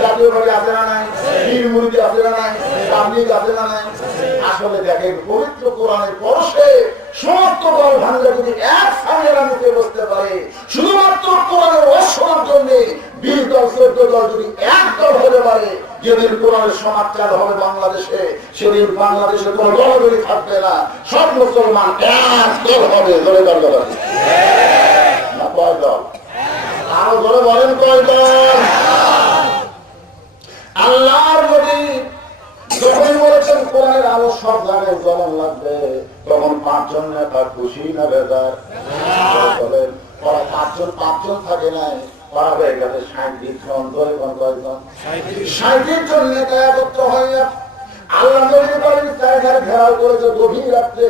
জাতীয় পার্টি আছে না নাই? পীর মুরিদি আছে না নাই? তাবলীগ আছে না নাই? আসলে দেখেন, পবিত্র কোরআনের পরশে সমস্ত দল ভাঙলে যদি এক সামনে নিতে বসতে পারে, শুধুমাত্র কোরআনের অশোনার জন্য 20 দল 14 দল যদি এক দল হতে পারে, যেদিন কোরআনের সমাজ চালু হবে বাংলাদেশে, সেদিন বাংলাদেশে কোনো দলগুলি থাকবে না, সব মুসলমান এক দল হবে। ধরে দল না কয় দল? আরো ধরে বলেন কয় দল? আল্লাহর নবী যখন বলেছেন কোরআনের আলো সব জায়গায় জ্বলন লাগবে, তখন 5 জন নেতা খুশি না বেজার? বলেন, ওরা 5 জন থাকে নাই, ওরা হয়ে গেছে 37 জন। ধরে কোন কয়জন? 37 জন নেতা একত্র হয়ে আল্লাহ নবী বলেন, চারধারে ঘেরাও করেছে গভীর রাত্রে।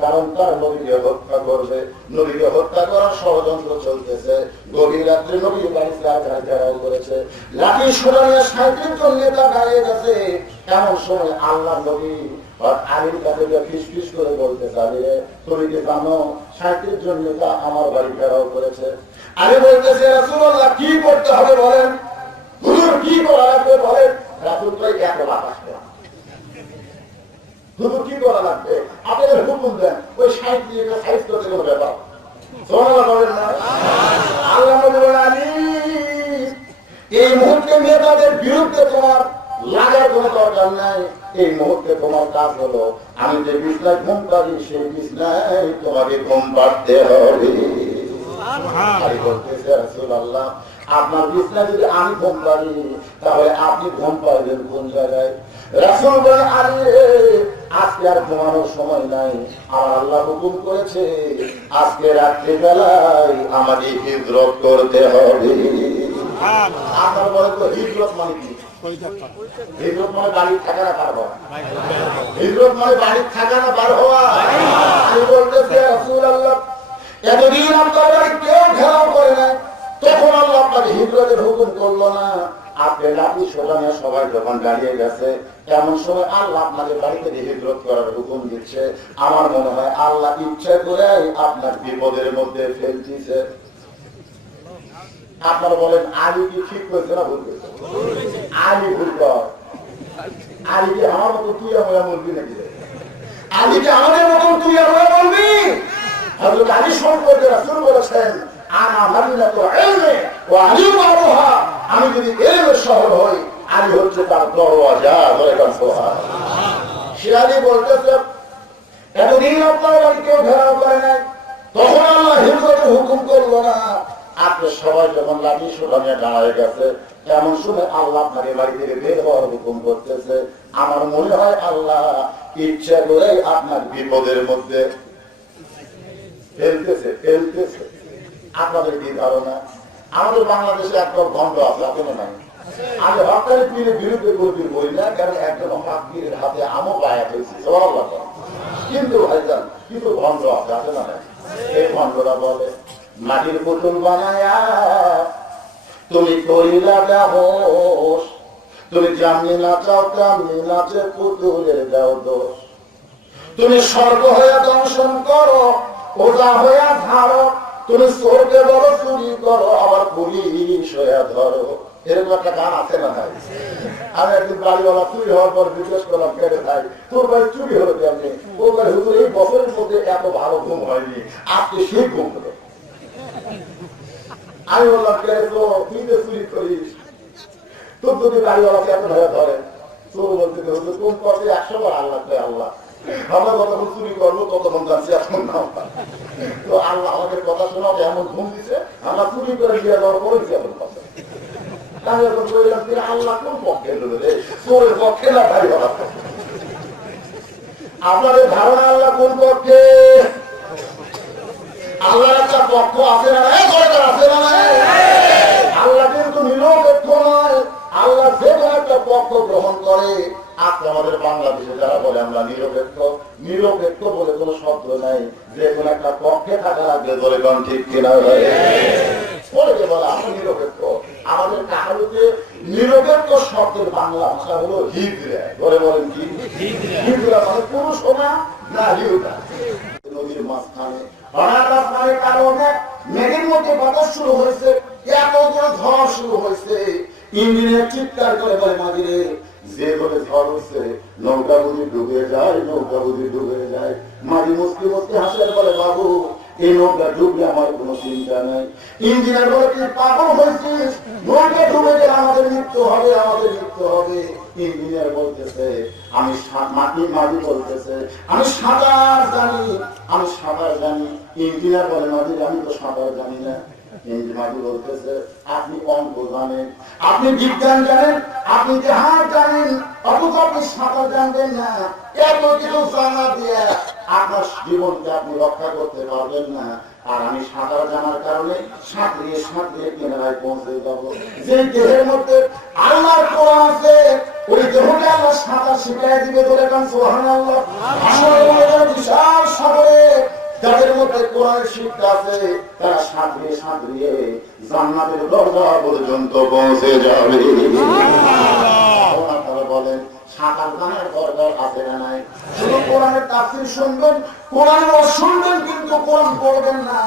কারণ তার নবীকে হত্যা করবে, নবীকে হত্যা করার ষড়যন্ত্র চলতেছে। গভীর রাত্রে নবী ঘেরাও করেছে, লাঠি সোনা নিয়ে 37 জন নেতা দাঁড়িয়ে গেছে। এমন সময় আল্লাহ নবী আলীর কাছে ফিস করে বলতে চালিয়ে, তুমি কি জানো 37 জন নেতা আমার বাড়ি ঘেরাও করেছে? আলী বলতেছে, রাসূলুল্লাহ কি করতে হবে বলেন, হুজুর কি করা লাগবে বলেন। রাসূল তো এত বাতাস দেন, হুজুর কি করা লাগবে আপনাদের হুকুম দেন। ওই 60 দিয়ে সাইজ করতে কোনো ব্যাপার। সুবহানাল্লাহ বলেন না? আল্লাহ নবী বলেন, আলী এই মুহূর্তে নেতাদের বিরুদ্ধে তোমার লাগার কোনো দরকার নাই। এই মুহূর্তে তোমার কাজ হলো, আমি যে বিছনায় ঘুম পাড়ি সেই বিছনায় তোমাকে ঘুম পাড়তে হবে। বলতেছে, রাসূলুল্লাহ আপনার বিছনায় যদি আমি ঘুম পাড়ি তাহলে আপনি ঘুম পাড়বেন কোন জায়গায়? রাসূল বলেন, আলী আজকে আর ঘুমানোর সময় নাই, আমার আল্লাহ হুকুম করেছে আজকে রাত্রি বেলায় আমাকে হিজরত করতে হবে। আপনার বলে তো হিজরত মানে কি? হিজরত মানে বাড়ির ঠিকানা পার হওয়া। হিজরত মানে বাড়ির ঠিকানা পার হওয়া। আমি বলতেছি, রাসূলুল্লাহ এতদিন আপনার বাড়ি কেউ ঘেরাও করে না, তখন আল্লাহ আপনাকে হিজরতের হুকুম করলো না। আপনি লাঠি সোটা নিয়ে সবাই যখন দাঁড়িয়ে গেছে, এমন সময় আল্লাহ আপনাকে বাড়ি থেকে হিজরত করার হুকুম দিচ্ছে। আমার মনে হয় আল্লাহ ইচ্ছা করে আপনার বিপদের মধ্যে ফেলতেছে। আপনারা বলেন, আলী কি ঠিক করেছে না ভুল করেছে? আলী ভুল কর। আলীকে আমার মতো তুই আমরা বলবি নাকি? আলীকে আমাদের মতন তুই আমরা বলবি? হযরত আলী সম্পর্কে রাসূল বলেছেন, আমি যদি এলেমের শহর হই, আলী হচ্ছে তার দরওয়াজা। সে আলী বলতেছে, এতদিন আপনার বাড়ি কেউ ঘেরাও করে নাই, তখন আল্লাহ হিজরতের হুকুম করলো না। আপনি সবাই যখন লাঠি সোটা নিয়ে দাঁড়ায় গেছে, এমন সময় আল্লাহ আপনাকে বাড়ি থেকে বের হওয়ার হুকুম করতেছে। আমার মনে হয় আল্লাহ ইচ্ছা করে আপনার বিপদের মধ্যে ফেলতেছে। আপনাদের কি ধারণা? আমাদের বাংলাদেশে একদম ভণ্ড আছে, আপনার নাই? আমি হকারি পীরের বিরুদ্ধে গরিব বলি না, কারণ একজন হক পীরের হাতে আমও পায়া হয়েছে, কিন্তু ভাইজান কিছু ভণ্ড আছে, আছে না? এই ভণ্ডরা বলে, মাটির পুতুল বানায়া তুমি করিলা হোস, তুমি যেমনি নাচাও তেমনি নাচে পুতুলের দাও দোষ। তুমি স্বর্গ হইয়া দংশন করো, ওজা হইয়া ধারো, তুমি চোরকে বলো চুরি করো, আবার পুলিশ হইয়া ধরো। এরকম একটা গান আছে না ভাই? আমি একদিন বাড়িওয়ালা চুরি হওয়ার পর জিজ্ঞেস করলাম, কেটে ভাই তোর বাড়ি চুরি হলো কেমনি? ও ভাই হুজুর এই বছরের মধ্যে এত ভালো ঘুম হয়নি, আজকে সেই ঘুম হলো। আমি বললাম, কে তো তুই তো চুরি করিস, তোর যদি বাড়িওয়ালাকে এত হয়ে ধরে? চোর বলতে হুজুর কোন পথে 100 বার আল্লাহ আল্লাহ, আমরা যতক্ষণ চুরি করবো ততক্ষণ যাচ্ছি, এখন না। তো আল্লাহ আমাদের কথা শোনা এমন ঘুম দিছে, আমরা চুরি করে দিয়ে যাওয়ার করেছি এমন কথা। আমি এখন বললাম, আল্লাহ কোন পক্ষে রে? চোরের পক্ষে না বাড়িওয়ালা পক্ষে? আপনাদের ধারণা আল্লাহ কোন পক্ষে? আল্লাহর একটা পক্ষ আছে না? আছে না? আল্লাহ কিন্তু নিরপেক্ষ নয়, আল্লাহ যে কোনো একটা পক্ষ গ্রহণ করে। আজকে আমাদের বাংলাদেশে যারা বলে আমরা নিরপেক্ষ, নিরপেক্ষ বলে কোনো শব্দ নাই, যে কোনো একটা পক্ষে থাকা লাগবে বলে কোন ঠিক কিনা বলে বলে আমরা নিরপেক্ষ। আমাদের কাহারুতে নিরপেক্ষ শব্দের বাংলা ভাষা হলো হিজরা। বলে বলেন কি হিজরা? মানে পুরুষ না না হিজরা। নদীর মাঝখানে হঠাৎ আসমানের কারণে মেঘের মধ্যে বাতাস শুরু হয়েছে, এত বড় ঝড় শুরু হয়েছে। ইঞ্জিনিয়ার চিৎকার করে বলে, মাঝিরে যে বলে ঝড় হচ্ছে, নৌকা বুঝি ডুবে যায়, নৌকা বুঝি ডুবে যায়। মাঝি মুসকি মুসকি হাসে বলে, বাবু এই নৌকা ডুবলে আমার কোনো চিন্তা নাই। ইঞ্জিনিয়ার বলে, তুই পাগল হয়েছিস, নৌকা ডুবে গেলে আমাদের মৃত্যু হবে, আমাদের মৃত্যু হবে। ইঞ্জিনিয়ার বলতেছে, আমি মাঝি বলতেছে, আমি সাঁতার জানি, আমি সাঁতার জানি। ইঞ্জিনিয়ার বলে, মাঝি আমি তো সাঁতার জানি না। মাঝি বলতেছে, আপনি অঙ্ক জানেন, আপনি বিজ্ঞান জানেন, আপনি জাহাজ জানেন, অথচ আপনি সাঁতার জানবেন না। এত কিছু জানা দিয়ে আপনার জীবনকে আপনি রক্ষা করতে পারবেন না। আর আমি সাঁতার জানার কারণে সাঁতরিয়ে সাঁতরিয়ে কিনারায় পৌঁছে যাবো। যে দেহের মধ্যে আল্লাহর কোরআন আছে ওই দেহকে আল্লাহ সাঁতার শিখিয়ে দিবে। বলে কারণ সুবহানাল্লাহ। বিশাল সাগরে যাদের মধ্যে কোরআনের শিক্ষা আছে তারা সাঁতরিয়ে সাঁতরিয়ে জান্নাতের দরজা পর্যন্ত পৌঁছে যাবে। আপনারা বলেন সাঁতার জানার দরকার আছে না নাই? শুধু কোরআনের তাফসীর শুনবেন, কোরআন শুনবেন, কিন্তু কোরআন পড়বেন না।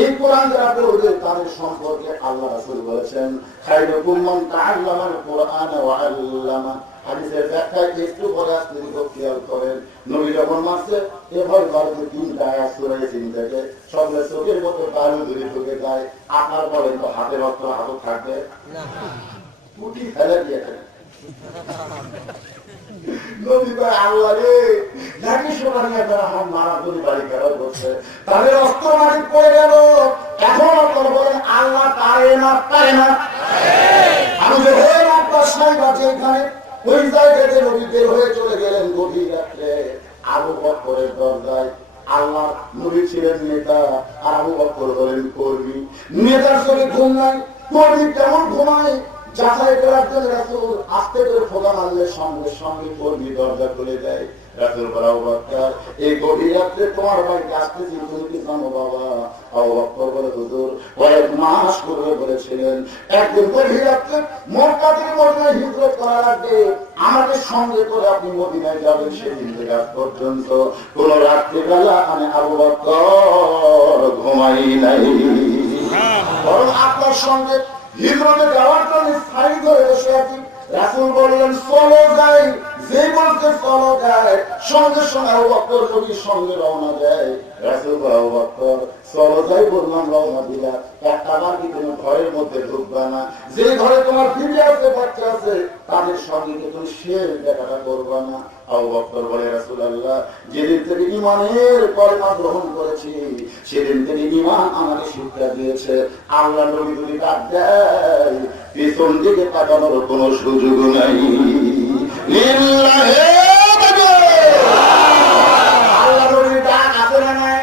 এই কোরআন যারা পড়বে তাদের সম্পর্কে আল্লাহ রাসূল বলেছেন খায়রুকুম মান তাআল্লামাল কোরআন ওয়া আল্লামা। হাদিসের ব্যাখ্যায় একটু পরে আসতে খেয়াল করেন, নবী যখন মারছে এভাবে বাড়িতে 3টা আয়াত সূরা ইয়াসিন থেকে সবগুলো চোখের মতো বালু ধরে ঢুকে যায়। আপনার বলেন তো হাতে রক্ত হাত থাকবে না? কুটি ফেলে দিয়ে নবী ভাই আল্লাহ রে নাকি সোনানিয়া তারা আমার মারামারি বাড়ি খেলা করছে, তাদের অস্ত্র মাটি পড়ে গেল। এখন আপনারা বলেন আল্লাহ পারে না? পারে না? আমি যে হে আপনার সাহেব আছে এখানে ওই জায়গাতে নবী বের হয়ে চলে গেলেন গভীর রাত্রে আবু বকরের দরজায়। আল্লাহ নবী ছিলেন নেতা আর আবু বকর হলেন কর্মী। নেতার চোখে ঘুম নাই, কর্মী কেমন ঘুমায় যাচাই করার জন্য রাসূল আস্তে করে ফোঁকা মারলে সঙ্গে সঙ্গে কর্মী দরজা খুলে দেয়। রাসূল বলে আবু বকর এই গভীর রাত্রে তোমার বাড়িতে আসতেছি, তুমি কি জানো বাবা? আবু বকর বলে হুজুর কয়েক মাস পূর্বে বলেছিলেন একদিন গভীর রাত্রে মক্কা থেকে মদিনায় হিজরত করা লাগবে, আমাদের সঙ্গে করে আপনি মদিনায় যাবেন। সেদিন থেকে আজ পর্যন্ত কোন রাত্রিবেলা আমি আবু বকর ঘুমাই নাই, বরং আপনার সঙ্গে হিজরতে যাওয়ার জন্য সারি ধরে বসে আছি। রাসূল বললেন চলো যাই, যে বলতে চলো যায় সঙ্গে সঙ্গে আবু বকর নবীর সঙ্গে রওনা দেয়। রাসূল আবু বকর চলো যাই বললাম, রওনা দিলা, একটা বার কি তুমি ঘরের মধ্যে ঢুকবা না? যে ঘরে তোমার বিবি আছে বাচ্চা আছে তাদের সঙ্গে কি তুমি শেষ দেখাটা করবা না? আবু বকর বলে রাসূলুল্লাহ যেদিন থেকে ঈমানের কলেমা গ্রহণ করেছি সেদিন থেকে ঈমান আমাকে শিক্ষা দিয়েছে আল্লাহ নবী যদি ডাক দেয় পেছন দিকে তাকানোর কোনো সুযোগ নাই। লিল্লাহি আল্লাহ নবীর ডাক আছে না নাই?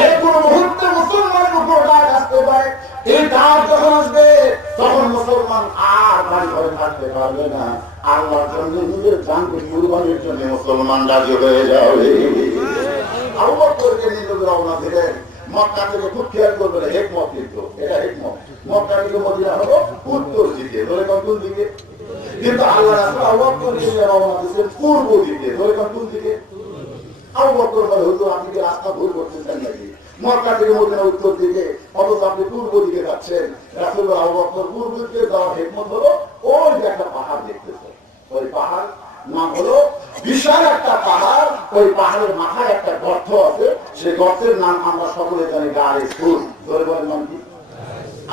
যে কোনো মুহূর্তে মুসলমানের উপর ডাক আসতে পারে। এই ডাক যখন আসবে তখন মুসলমান আর বাড়ি ঘরে থাকতে পারবে না, আল্লাহর জন্য নিজের জানকে কুরবানির জন্য মুসলমান রাজি হয়ে যাবে। আবু বকরকে নিয়ে রওনা দিলেন মক্কা থেকে। খুব খেয়াল করবেন হিকমত, কিন্তু এটা হিকমত। মক্কা থেকে মদিনা হলো উত্তর দিকে, ধরে কোন দিকে? কিন্তু আল্লাহ রাসূল আবু বকরকে নিয়ে রওনা দিয়েছেন পূর্ব দিকে, ধরে কোন দিকে? আবু বকর বলে হুজুর আপনি কি রাস্তা ভুল করতেছেন নাকি? মক্কা থেকে মদিনা উত্তর দিকে, অথচ আপনি পূর্ব দিকে যাচ্ছেন। রাসূল আবু বকর পূর্ব দিকে যাওয়ার হিকমত হলো ওই যে একটা পাহাড় দেখতেছে, ওই পাহাড় নাম হলো বিশাল একটা পাহাড়। ওই পাহাড়ের মাথায় একটা গর্ত আছে, সেই গর্তের নাম আমরা সকলে জানি গাড়ে সুর। ধরে বলেন নাম কি?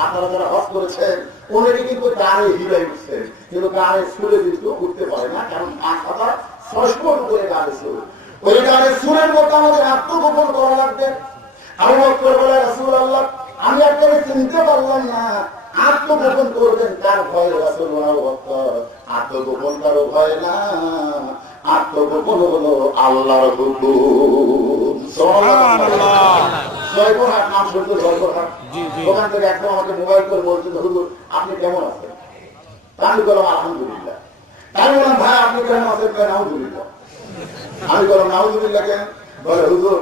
আপনারা যারা হজ করেছেন অনেকে কিন্তু গাড়ে হিলাই উঠছেন, কিন্তু গাড়ে সুরে কিন্তু উঠতে পারে না, কারণ ৫,৬০০ করে গাড়ে সুর। ওই গাড়ে সুরের মধ্যে আমাদের আত্মগোপন করা লাগবে। আবু বকর বলে রাসূলুল্লাহ আমি আপনাকে চিনতে পারলাম না, আত্মগোপন করবেন কার ভয়? রাসূলুল্লাহ আবু বকর আত্মগোপন কারো ভয় না, আত্মগোপন হলো আল্লাহর হুকুম। সুবহানাল্লাহ। জয়পুরহাট নাম শুনতে জয়পুরহাট, ওখান থেকে একদম আমাকে মোবাইল করে বলছে হুজুর আপনি কেমন আছেন? আমি বললাম আলহামদুলিল্লাহ। আমি বললাম ভাই আপনি কেমন আছেন? নাউজুবিল্লাহ। আমি বললাম নাউজুবিল্লাহ কেন? বলে হুজুর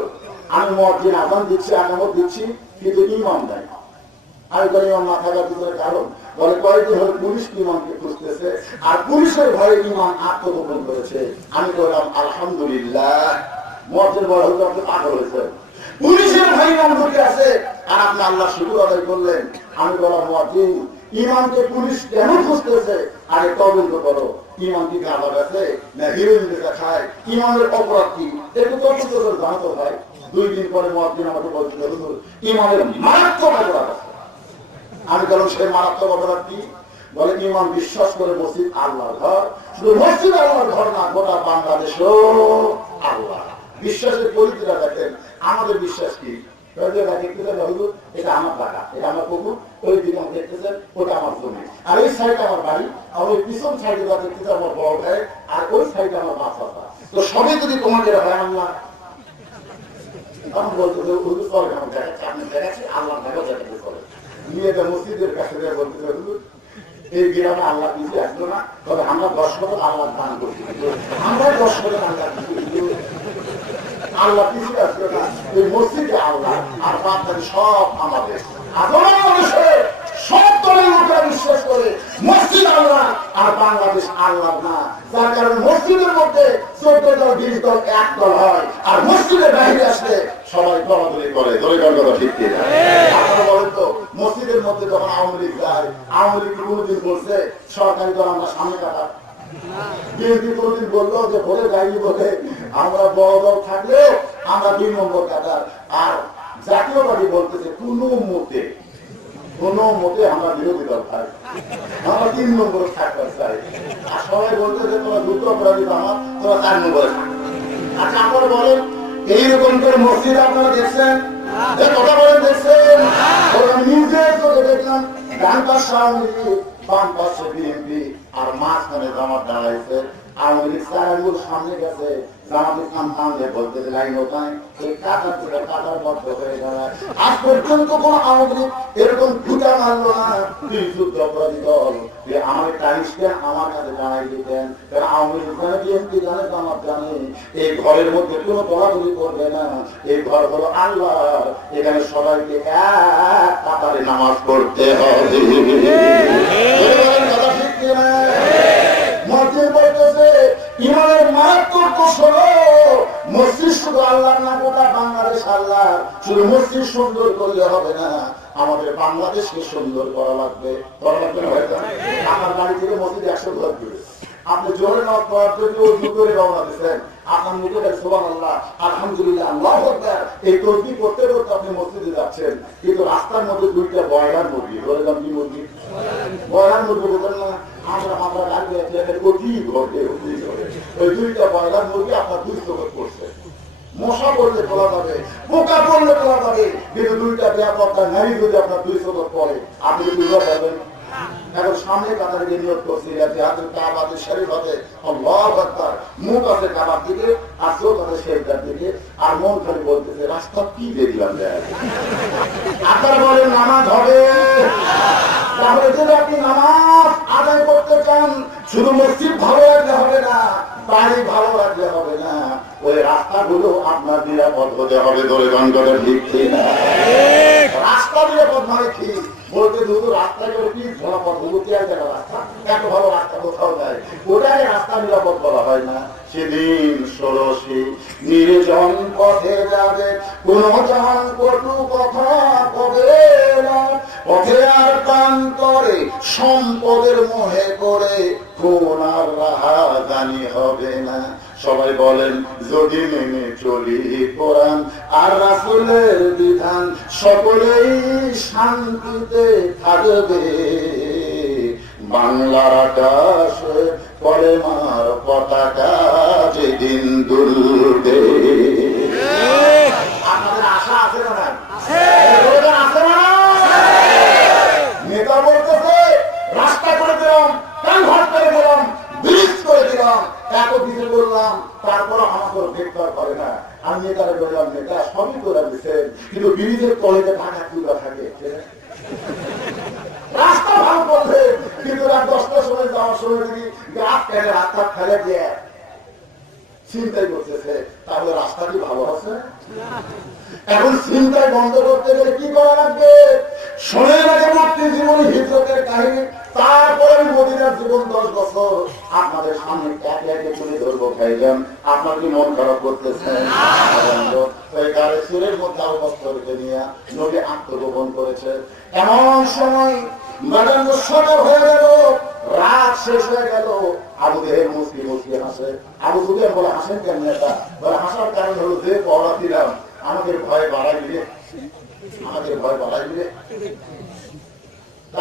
আমি মুয়াজ্জিন আযান দিচ্ছি, আকামত দিচ্ছি, কিন্তু ইমাম নাই। আমি বলি ইমাম না থাকার পিছনে কারণ? বলে কয়েকদিন হলে পুলিশ ইমামকে খুঁজতেছে, আর পুলিশের ভয়ে ইমাম আত্মগোপন করেছে। আমি বললাম আলহামদুলিল্লাহ। মুয়াজ্জিন বলে হুজুর আপনি পাগল হয়েছেন, পুলিশের ভয় ইমাম ঢুকে আছে আর আপনি আল্লাহ শুকর আদায় করলেন। আমি বললাম মুয়াজ্জিন ইমামকে পুলিশ কেন খুঁজতেছে? আরে তদন্ত করো, ইমাম কি গাঁজা বেচে না হিরোইন বেচা খায়? ইমামের অপরাধ কি একটু তদন্ত করে জানতো ভাই। 2 দিন পরে মুয়াজ্জিন আমাকে বলছিল হুজুর ইমামের মারাত্মক অপরাধ আছে। আমি বললাম সেই মারাত্মক অপরাধ কি? বলে ইমাম বিশ্বাস করে মসজিদ আল্লাহর ঘর, শুধু মসজিদ আল্লাহর ঘর না গোটা বাংলাদেশও আল্লাহ। বিশ্বাসের পরিধিটা দেখেন, আমাদের বিশ্বাস কি? এটা আমার টাকা, এটা আমার পুকুর, ওই দিকে আমি দেখতেছেন ওটা আমার জমি, আর ওই সাইডে আমার বাড়ি, আর ওই পিছন সাইডে দেখতেছে আমার বড় ভাই, আর ওই সাইডে আমার বাচ্চা। তো সবই যদি তোমাকে হয় আল্লাহ তখন বলতেছে হুজুর চলে কেমন দেখাচ্ছে, আপনি দেখাচ্ছি আল্লাহ দেখা যেতে করে নিয়ে মসজিদের কাছে বলতেছে হুজুর এই গ্রামে আল্লাহ কিছু আসলো না, তবে আমরা 10 বছর আল্লাহ দান করছি, আমরা 10 বছর আল্লাহ আল্লাহ কিছু আসলো না, এই মসজিদে আল্লাহ আর বাচ্চাদের সব আমাদের। আদমের মানুষের সব দলের লোকেরা বিশ্বাস করে মসজিদ আল্লাহ আর বাংলাদেশ আল্লাহ না, যার কারণে মসজিদের মধ্যে 14 দল 20 দল এক দল হয়, আর মসজিদের বাইরে আসলে সবাই দলাদলি করে। দলের কথা ঠিক কিনা? আপনারা বলেন তো, মসজিদের মধ্যে যখন আওয়ামী লীগ যায়, আওয়ামী লীগ কোনোদিন বলছে সরকারি দল আমরা সামনে কাটা? বিএনপি কোনোদিন বললো যে ভোটে যাইনি বলে আমরা বড় দল থাকলেও আমরা 2 নম্বর কাটার? আর জাতীয় পার্টি বলতেছে কোনো মতে আমরা বিরোধী দল থাকি, আমরা 3 নম্বরে থাকতে চাই। আর সবাই বলতেছে তোরা যুদ্ধ অপরাধী, আমার তোরা 4 নম্বরে থাক। আচ্ছা আপনারা বলেন, এইরকম করে মসজিদ আপনারা দেখছেন? কথা বলেন দেখছেন? নিউজে চোখে দেখলাম ডান পাশে আওয়ামী লীগ, বাম পাশে বিএনপি, আর মাঝখানে জামাত দাঁড়াইছে। আওয়ামী লীগ সারাগুলোর সামনে গেছে, জামাত ইসলাম সামনে বলতেছে লাইন ওখানে এই কাতার থেকে কাতার বদ্ধ হয়ে দাঁড়ায়। আজ পর্যন্ত কোন আওয়ামী লীগ এরকম ফুটা মারলো না। তুই যুদ্ধ অপরাধী দল, যে আমার টাইমসকে আমার কাছে জানাই দিতেন, কারণ আওয়ামী লীগ জানে, বিএনপি জানে, জামাত জানে, এই ঘরের মধ্যে কোনো দলাদলি করবে না। এই ঘর হলো আল্লাহ, এখানে সবাইকে এক কাতারে নামাজ পড়তে হবে। কথা ঠিক কিনা? মসজিদ বলতেছে ইমানের মারাত্মক কৌশল, মসজিদ শুধু আল্লাহর না, গোটা বাংলাদেশ আল্লাহ। শুধু মসজিদ সুন্দর করলে হবে না, আমাদের বাংলাদেশকে সুন্দর করা লাগবে। আমার বাড়ি থেকে মসজিদ 100 ঘর দূরে, আপনি জোরে না করার জন্য উজু করে রওনা দিচ্ছেন, আপনার মুখে সুবহানাল্লাহ আলহামদুলিল্লাহ আল্লাহু আকবার এই তাসবিহ করতে করতে আপনি মসজিদে যাচ্ছেন, কিন্তু রাস্তার মধ্যে 2টা ব্রয়লার মুরগি, ধরে দাম কি মুরগি, ব্রয়লার মুরগি বলেন না, আমরা লাগবে অতি ঘটে ওই 2টা ব্রয়লার মুরগি আপনার 2 চোখে পড়ছে। মশা পড়লে তোলা যাবে, পোকা পড়লে তোলা যাবে, কিন্তু 2টা ব্যাপারটা নারী যদি আপনার 2 চোখে পড়ে আপনি কি বুঝতে পারবেন? এখন সামনে কাতারে নিয়োগ করছি কাবাদের শরীফ আছে, আল্লাহু আকবার, মুখ আছে কাবার দিকে আর চোখ আছে শেরদার দিকে, আর মন খালি বলতেছে রাস্তা কি দেখলাম। আপনারা বলেন নামাজ হবে? তাহলে যদি আপনি নামাজ আদায় করতে চান, শুধু মসজিদ ভালো রাখলে হবে না, বাড়ি ভালো রাখলে হবে না, ওই রাস্তাগুলো আপনার নিরাপদ হতে হবে। ধরে গঙ্গাটা ঠিক কিনা? রাস্তা নিরাপদ মানে কি বলতে, শুধু রাস্তায় করে কি নিরাপদ রাস্তা, এত ভালো রাস্তা কোথাও নাই, ওটাকে রাস্তা নিরাপদ বলা হয় না। সেদিন ষোড়শী নির্জন পথে যাবে, কোন জন কটু কথা কবে না, পথে আর প্রাণ করে সম্পদের মোহে করে, কোন আর রাহাজানি হবে না। সবাই বলেন যদি মেনে চলি কোরআন আর রাসূলের বিধান, সকলেই শান্তিতে থাকবে। বাংলার আকাশে কলেমার পতাকা যেদিন দুলবে। আপনাদের আশা আছে না? আছে না? নেতা বলতেছে রাস্তা করে দিলাম, কালভার্ট করে দিলাম, ব্রিজ করে দিলাম, এত কিছু করলাম, তারপর আমাকে গ্রেফতার করে না। আমি নেতারা বললাম নেতা সবই করে দিচ্ছেন, কিন্তু ব্রিজের তলেতে টাকা তুলা থাকে। রাস্তা ভালো করলে, কিন্তু রাত 10টার সময় যাওয়ার সময় যদি গাছ ফেলে রাস্তা ফেলে দিয়ে চিন্তাই করতেছে, তাহলে রাস্তা কি ভালো আছে? এখন চিন্তায় বন্ধ করতে গেলে কি করা লাগবে? শোনেন আগে মুক্তি জীবনী হিজরতের কাহিনী, তারপরে আমি মদিনার জীবন 10 বছর আপনাদের সামনে একে একে তুলে ধরবো। ভাইজান আপনার কি মন খারাপ করতেছেন? ওই গাড়ি সুরের মধ্যে অবস্থা রেখে নিয়ে নবী আত্মগোপন করেছে। এমন সময় সকাল হয়ে গেল, রাত শেষ হয়ে গেল, আবু জেহেল মুসকি মুসকি হাসে। আবু সুফিয়ান বলে হাসেন কেন নেতা? বলে হাসার কারণ হলো যে পড়া দিলাম আমাদের ভয় বাড়াই দিলে, আমাদের ভয় বাড়াই দিলে।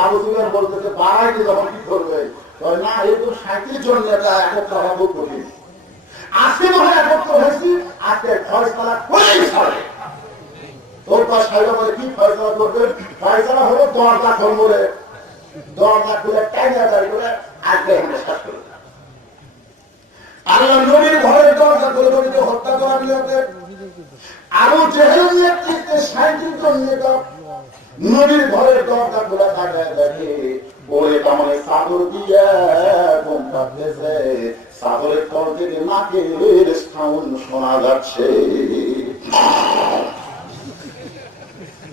আবু সুফিয়ান বলতেছে বাড়াই দিয়ে যখন কি করবে? না এরকম 37 জন নেতা একত্র হওয়া খুব কঠিন, আজকে মনে একত্র হয়েছি, আজকে ফয়সালা করেই ছাড়ে। তোর পাশ সাইডা বলে কি ফয়সালা করবেন? ফয়সালা হলো দরজা খোলে, দরজা খুলে টাইনা দাঁড়ি করে আজকে আমরা শেষ করে আল্লাহ নবীর ঘরের দরজা খুলে নবীকে হত্যা করা নিয়তে। আবু জেহেল স্বামীর ঘরের দরজা খোলা থাকে দেখে ওরে কামনে চাদর দিয়ে ঘুম পাচ্ছে, চাদরের তল থেকে নাকের সাউন্ড শোনা যাচ্ছে।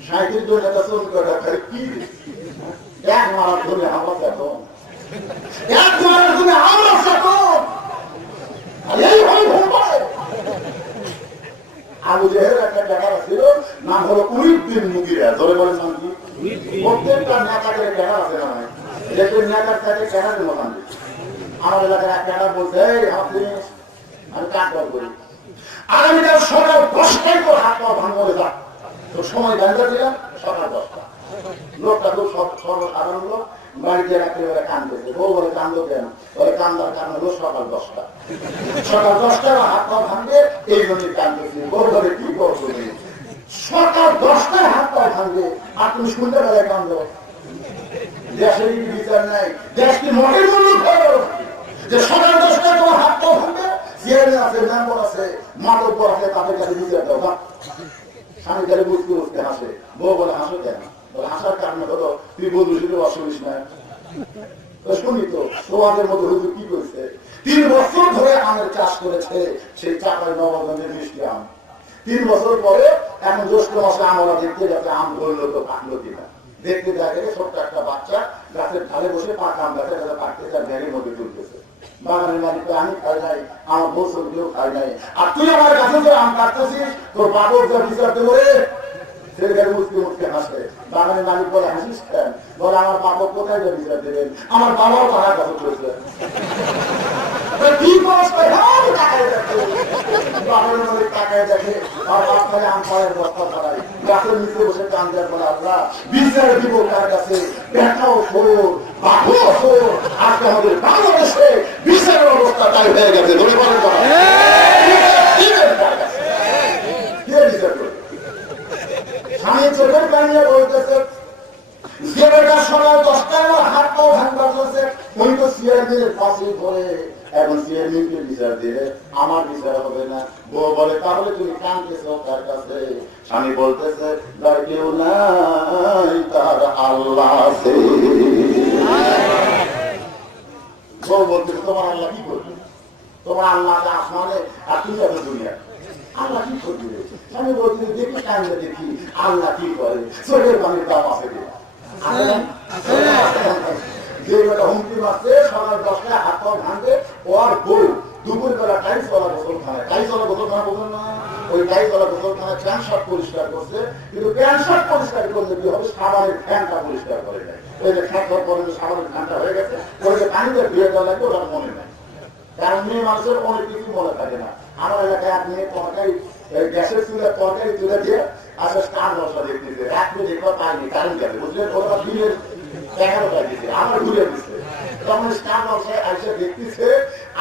সাইকেল জন্য কি এক মারার জন্য আমরা এখন এক মারার জন্য আমরা এখন এইভাবে ঘুম পায়। আবু জেহেলের একটা দেখা ছিল, নাম হলো উইদ্দিন মুগিরা। ধরে বলেন নাম কি? প্রত্যেকটা নেতাদের দেখা আছে না, দেশের নেতার সাথে ক্যাডারের মতান। আমার এলাকার এক ক্যাডার বলছে, আমি কাজ করি আগামীকাল সকাল 10টায় তোর হাত পা ভাঙ করে যা। তোর সময় জানতে দিলাম সকাল 10টা। লোকটা খুব সর্বসাধারণ লোক, বাড়িতে একেবারে কান্দতেছে। বউ বলে কান্দো কেন? বলে কান্দার কারণ হলো সকাল 10টা। সকাল 10টায় হাত পা ভাঙবে, এই জন্য কান্দতেছি। বউ বলে কি করছো? সকাল 10টায় হাত পা ভাঙবে আর তুমি সন্ধ্যাবেলায় কান্দো? দেশের কি বিচার নাই? দেশ কি মনের মূল্য ধরো যে সকাল 10টায় তোমার হাত পা ভাঙবে? চেয়ারম্যান আছে, মেম্বার আছে, মাতব্বর আছে, তাদের কাছে বিচার দাও না। স্বামী কালে বুঝতে বুঝতে হাসে। বউ বলে হাসো কেন? বলে হাসার কারণ হলো তুই বন্ধু শুধু অসুবিস না। শুনি তো তোমাদের মধ্যে হুজুর কি করছে? 3 বছর ধরে আমের চাষ করেছে, সেই চাপাই নবাবগঞ্জের মিষ্টি আম। 3 বছর পরে এখন জ্যৈষ্ঠ মাসে আমরা দেখতে যাচ্ছে আম ধরলো তো পাকলো কিনা। দেখতে দেখে ছোট্ট একটা বাচ্চা গাছের ঢালে বসে পাকা আম গাছের কাছে পাকতেছে আর ব্যাগের মধ্যে তুলতেছে। বাগানের মালিক আমি খাই নাই, আমার বছর কেউ খাই নাই, আর তুই আমার কাছে যে আম কাটতেছিস তোর বাবুর যা বিচার দেবো রে। ছেলেটাকে মুসকে মুসকে হাসে। বাগানের মালিক বলে হাসিস কেন? বলে আমার বাবা কোথায় যা বিচার দেবেন? আমার বাবাও তারা কাছে করেছে। গাছের নিচে বসে কান্দার বলে আল্লাহ বিচার দিব কার কাছে? দেখাও শোর, বাঘও শোর। আজকে আমাদের বাংলাদেশে বিচারের অবস্থা তাই হয়ে গেছে। ধরে বলে স্বামী চোখের পানিয়ে বলতেছে, ছেলেটা সকাল 10টায় হাত পাও ভাঙবা চলছে, উনি তো চেয়ারম্যানের ফাঁসি করে এখন চেয়ারম্যানকে বিচার দিলে আমার বিচার হবে না। বউ বলে তাহলে তুমি কাঁদতেছো কার কাছে? স্বামী বলতেছে যার কেউ নাই তার আল্লাহ আছে। বউ বলতেছে তোমার আল্লাহ কি করবে? তোমার আল্লাহ আসমানে আর তুমি এখন দুনিয়া, আল্লাহ কি করবে? স্বামী বলতেছে দেখি কান্দে দেখি আল্লাহ কি করে, চোখের পানির দাম আছে কিনা। যে বেটা হুমকি মারছে সকাল 10টায় হাত পা ভাঙবে, ওর বউ দুপুর বেলা টাইলসওয়ালা গোসলখানায়, টাইলসওয়ালা গোসলখানা বলবেন না, ওই টাইলসওয়ালা গোসলখানায় প্যান্ট শার্ট পরিষ্কার করছে। কিন্তু প্যান্ট শার্ট পরিষ্কার করলে কি হবে? সাবানের ফ্যানটা পরিষ্কার করে দেয়। ওই যে খাওয়ার পরে সাবানের ফ্যানটা হয়ে গেছে, ওই যে পানিতে ধুয়ে দেওয়া লাগবে, ওটা মনে নেই। কারণ মেয়ে মানুষের অনেক কিছু মনে থাকে না। আমার এলাকায় এক মেয়ে তরকারি গ্যাসের চুলে তরকারি তুলে দিয়ে আসলে স্টার বসা দেখতেছে, রাত্রে দেখবা পাইনি কারণ গেছে বুঝলেন, ওরা দিনের 11টায় দিচ্ছে, আমার ঘুরে দিচ্ছে। তখন স্টার বসায় এসে দেখতেছে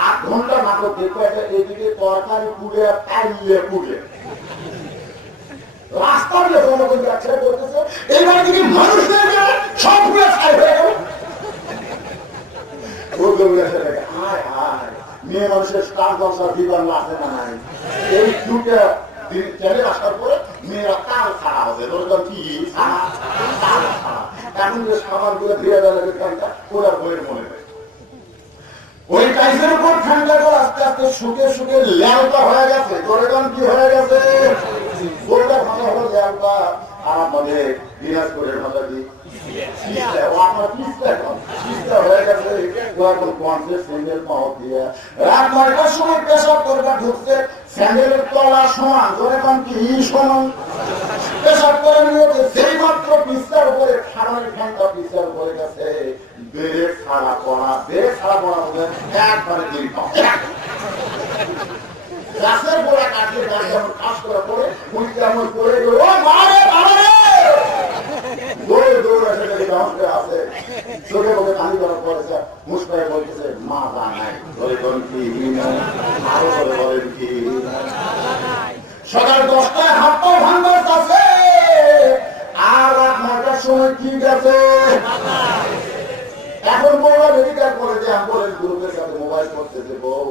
8 ঘন্টা নাটক দেখতে আছে, এদিকে তরকারি পুড়ে তাইলে পুড়ে রাস্তা দিয়ে জনগণ যাচ্ছে বলতেছে এইবার দিকে মানুষ হয়ে গেল, সব পুড়ে ছাই হয়ে গেল। হায় হায়, মেয়ে মানুষের স্টার বসার বিধান আছে না নাই? এই দুটা চ্যানেল আসার পরে মেয়েরা তাল ছাড়া হবে, ওরকম কি তাল ছাড়া। এখন যে সাবান গুলো ফিরে দেওয়া লাগে ওরা বইয়ের মনে হয় ওই টাইসের উপর ঠান্ডা করে আস্তে আস্তে শুকে শুকে ল্যাংটা হয়ে গেছে। ওরকম কি হয়ে গেছে? গোলটা ভাষা হলো ল্যাংটা, আর আমাদের দিনাজপুরের ভাষা কি স্যান্ডেলের তলা সমান, যেরকম কি সমান পেশাব করে নিয়েছে, সেই মাত্র পিস্তার উপরে সারানোর ফ্যানটা পিস্তার উপরে গেছে। বেড়ে ছাড়া পড়া, বেড়ে ছাড়া পড়া হবে একবারে দুই পাও। গাছের গোড়া কাটিয়ে গাছ যেমন কাজ করে পড়ে উনি তেমন পড়ে গেল, দৌড়ে দৌড়ে সেটাকে ব্যবস্থা আছে। চোখে মুখে পানি করার পড়েছে, মুসকাই বলতেছে মা যা নাই, ধরে বলেন কি আরো ধরে বলেন কি। সকাল 10টায় হাত পা ভাঙবার আছে, আর রাত 9টার সময় কি গেছে। এখন বউরা মেডিকেল কলেজে অ্যাম্বুলেন্স গ্রুপের সাথে মোবাইল করতেছে, বউ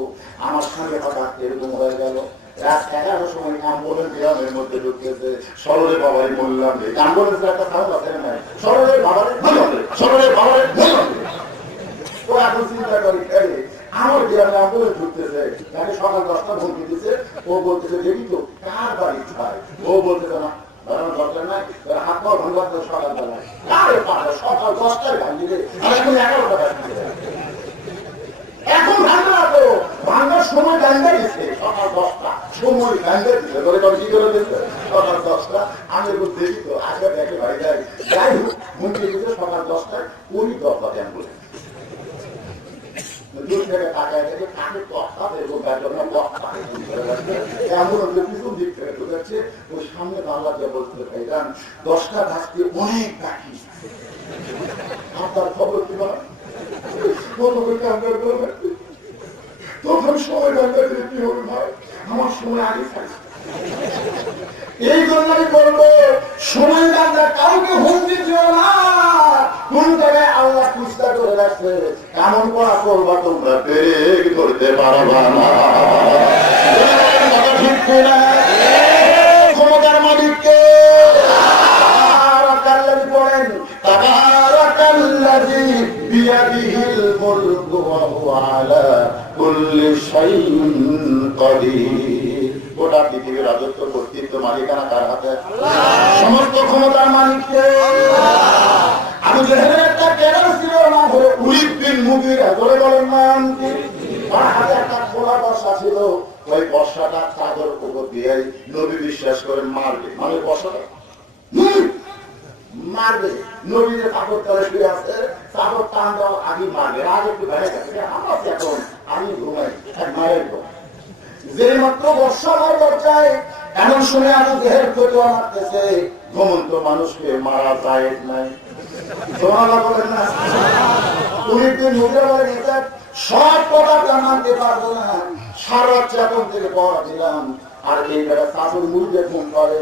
আমার সঙ্গে হঠাৎ এরকম হয়ে গেল। রাত 11টার সময় অ্যাম্বুলেন্স গ্রামের মধ্যে ঢুকতেছে, সরলে বাবাই বললাম অ্যাম্বুলেন্সের একটা সাউন্ড আছে না, সরলের বাবারে সরলের বাবারে ও এখন চিন্তা করি আমার গ্রামে আন্দোলন ঢুকতেছে তাকে সকাল 10টা ভর্তি দিচ্ছে ও বলতেছে দেখি তো কার বাড়ি খায় ও বলতেছে না দরকার নাই হাত পা ভাঙবার সকালবেলায় কারে পাবে সকাল 10টায় ভাঙিয়ে এখন 11টা বাজছে এখন ভাঙা তো ভাঙার সময় গান্ধা দিচ্ছে সকাল 10টা সময় গান্ধা দিচ্ছে ধরে কি করে দিচ্ছে সকাল 10টা আমি দেখি তো আগে দেখে বাড়ি যাই যাই হোক ঘুমিয়ে দিচ্ছে সকাল 10টায় ওই 10টা দেন বলে দূর থেকে টাকায় থেকে কাকে কষ্টা এরকম এমন পিছন দিক থেকে ঢুকেছে ওই সামনে বাংলা দিয়ে বলতে ভাইজান 10টা গাছকে অনেক ডাকি আপনার খবর কি বলেন প্রথম সময় গান্ধা দিলে কি হবে ভাই আমার সময় আগে থাকছে এই জন্য আমি বলবো সময় গান্ধা কাউকে হুমকি দিও না কোন জায়গায় আল্লাহ চেষ্টা করে রাখছে এমন করা করবা তোমরা পেরে করতে পারবা না ঠিক কিনা ক্ষমতার মালিককে পড়েন তাবারাকাল্লাযী বিয়াদিহিল মুলকু ওয়া হুয়া আলা কুল্লি শাইইন কাদির গোটা পৃথিবীর রাজত্ব কর্তৃত্ব মালিকানা কার হাতে সমস্ত ক্ষমতার মালিককে আবু জেহেলের একটা ক্যারেল ছিল না হলো উলিদ বিন মুগীরা ধরে বলেন নাম কি তার হাতে একটা খোলা বর্ষা ছিল ওই বর্ষাটা চাদর উপর দিয়ে নবী বিশ্বাস করে মারবে মানে বর্ষাটা মারবে নবীদের কাপড় তলে শুয়ে আছে চাদর টান দেওয়া আগে মারবে আজ একটু বেড়ে গেছে আমরা এখন আমি ঘুমাই মায়ের যে মাত্র বর্ষা মারবার চাই এমন শুনে আবু জেহেল ফতোয়া মারতেছে ঘুমন্ত মানুষকে মারা যায় নাই বলেন না উনি বলেন সব কথা মানতে পারবো না সারা চেতন থেকে পড়া দিলাম আর এই বেলা চাদর মুড়িতে ফোন করে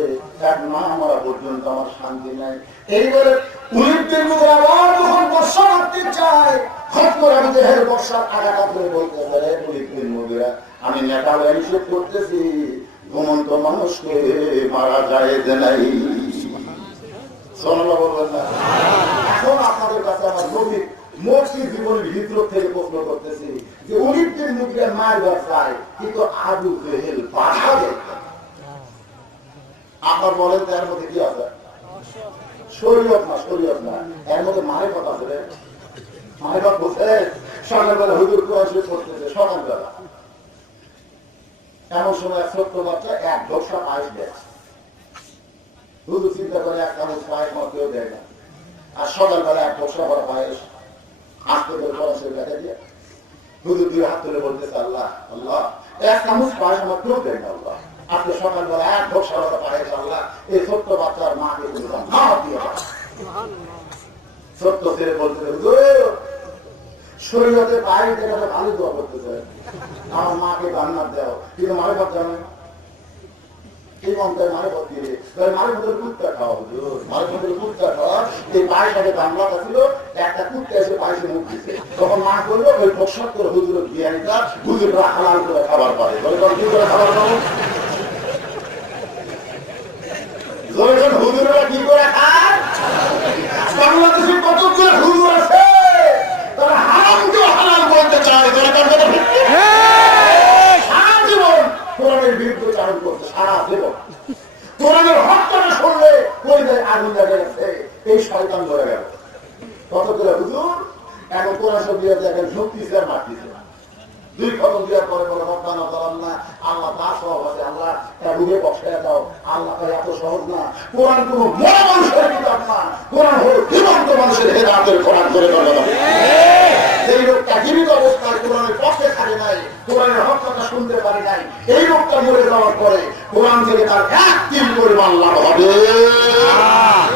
এক মা মারা পর্যন্ত আমার শান্তি নাই এইবারে উনিদের মুখে আবার যখন বর্ষা মারতে চায় হট করে আমি দেহের বর্ষার আঘাত করে বলতে পারে উনিদের মুখেরা আমি নেতা হিসেব করতেছি ঘুমন্ত মানুষকে মারা যায় যে নাই বলবেন না এখন আপনাদের কাছে আমার নবীর মসি জীবনের ভিতর থেকে প্রশ্ন করতেছি যে উনিদের মুখে মারবার চায় কিন্তু আবু জেহেল বাধা দেয় আপনার বলেন তো এর মধ্যে কি আছে শরীয়ত না এর মধ্যে মারে কথা আছে মারে কথা বলছে সকালবেলা হুজুর কোরআন শরীফ পড়তেছে সকালবেলা এমন সময় এক ছোট্ট বাচ্চা এক ঢোকসা পায়েস দেয় হুজুর চিন্তা করে এক চামচ পায়েস আমার কেউ দেয় না আর সকালবেলা এক ঢোকসা ভরা পায়েস আস্তে করে কোরআন শরীফ লেখা দিয়ে হুজুর দুই হাত তুলে বলতেছে আল্লাহ আল্লাহ এক চামচ পায়েস আমার কেউ দেয় না আল্লাহ আপনি সকালবেলা এক ঢোকসা ভরা পায়েস আল্লাহ এই ছোট্ট বাচ্চার মাকে দিয়ে ছোট্ট ছেলে বলতেছে হুজুর শরীয়তে পায়ে দেখা ভালো দোয়া করতেছে আমার মাকে রান্নার দেও কিন্তু মারে ভাত জানে এই মন্ত্রে মারে ভাত দিয়ে মারে ভাতের কুত্তা খাওয়া হুজুর মারে ভাতের কুত্তা খাওয়া এই পায়ের সাথে বাংলাটা ছিল একটা কুত্তা এসে পায়েসে মুখ দিচ্ছে তখন মা করলো ওই ফসল করে হুজুর বিরিয়ানিটা হুজুররা হালাল করে খাবার পারে কি করে খাবার পাবো হুজুররা কি করে খায় বাংলাদেশে কতগুলো হুজুর আছে তারা হারামকে হালাল বলতে চায় সারা জীবন কোরআনের বিরুদ্ধে চারণ করছে সারা জীবন কোরআনের হত্যাটা শুনলে ওই আগুন দেখা গেছে এই শয়তান ধরে গেল কতগুলো হুজুর এখন কোরআন শব্দ দেখেন শক্তিছে আর মারতেছে দুই খবর দেওয়ার পরে বলে রব্বানা যালামনা আল্লাহ তা সহজ আছে আল্লাহ রুহে বসায় দাও আল্লাহ এত সহজ না কোরআন কোন মরা মানুষের কিতাব না কোরআন হল জীবন্ত মানুষের হেদায়েতের কোরআন করে বলা এই লোকটা জীবিত অবস্থায় কোরআনের পক্ষে থাকে নাই কোরআনের হক কথা শুনতে পারে নাই এই লোকটা মরে যাওয়ার পরে কোরআন থেকে তার এক তিল পরিমাণ লাভ হবে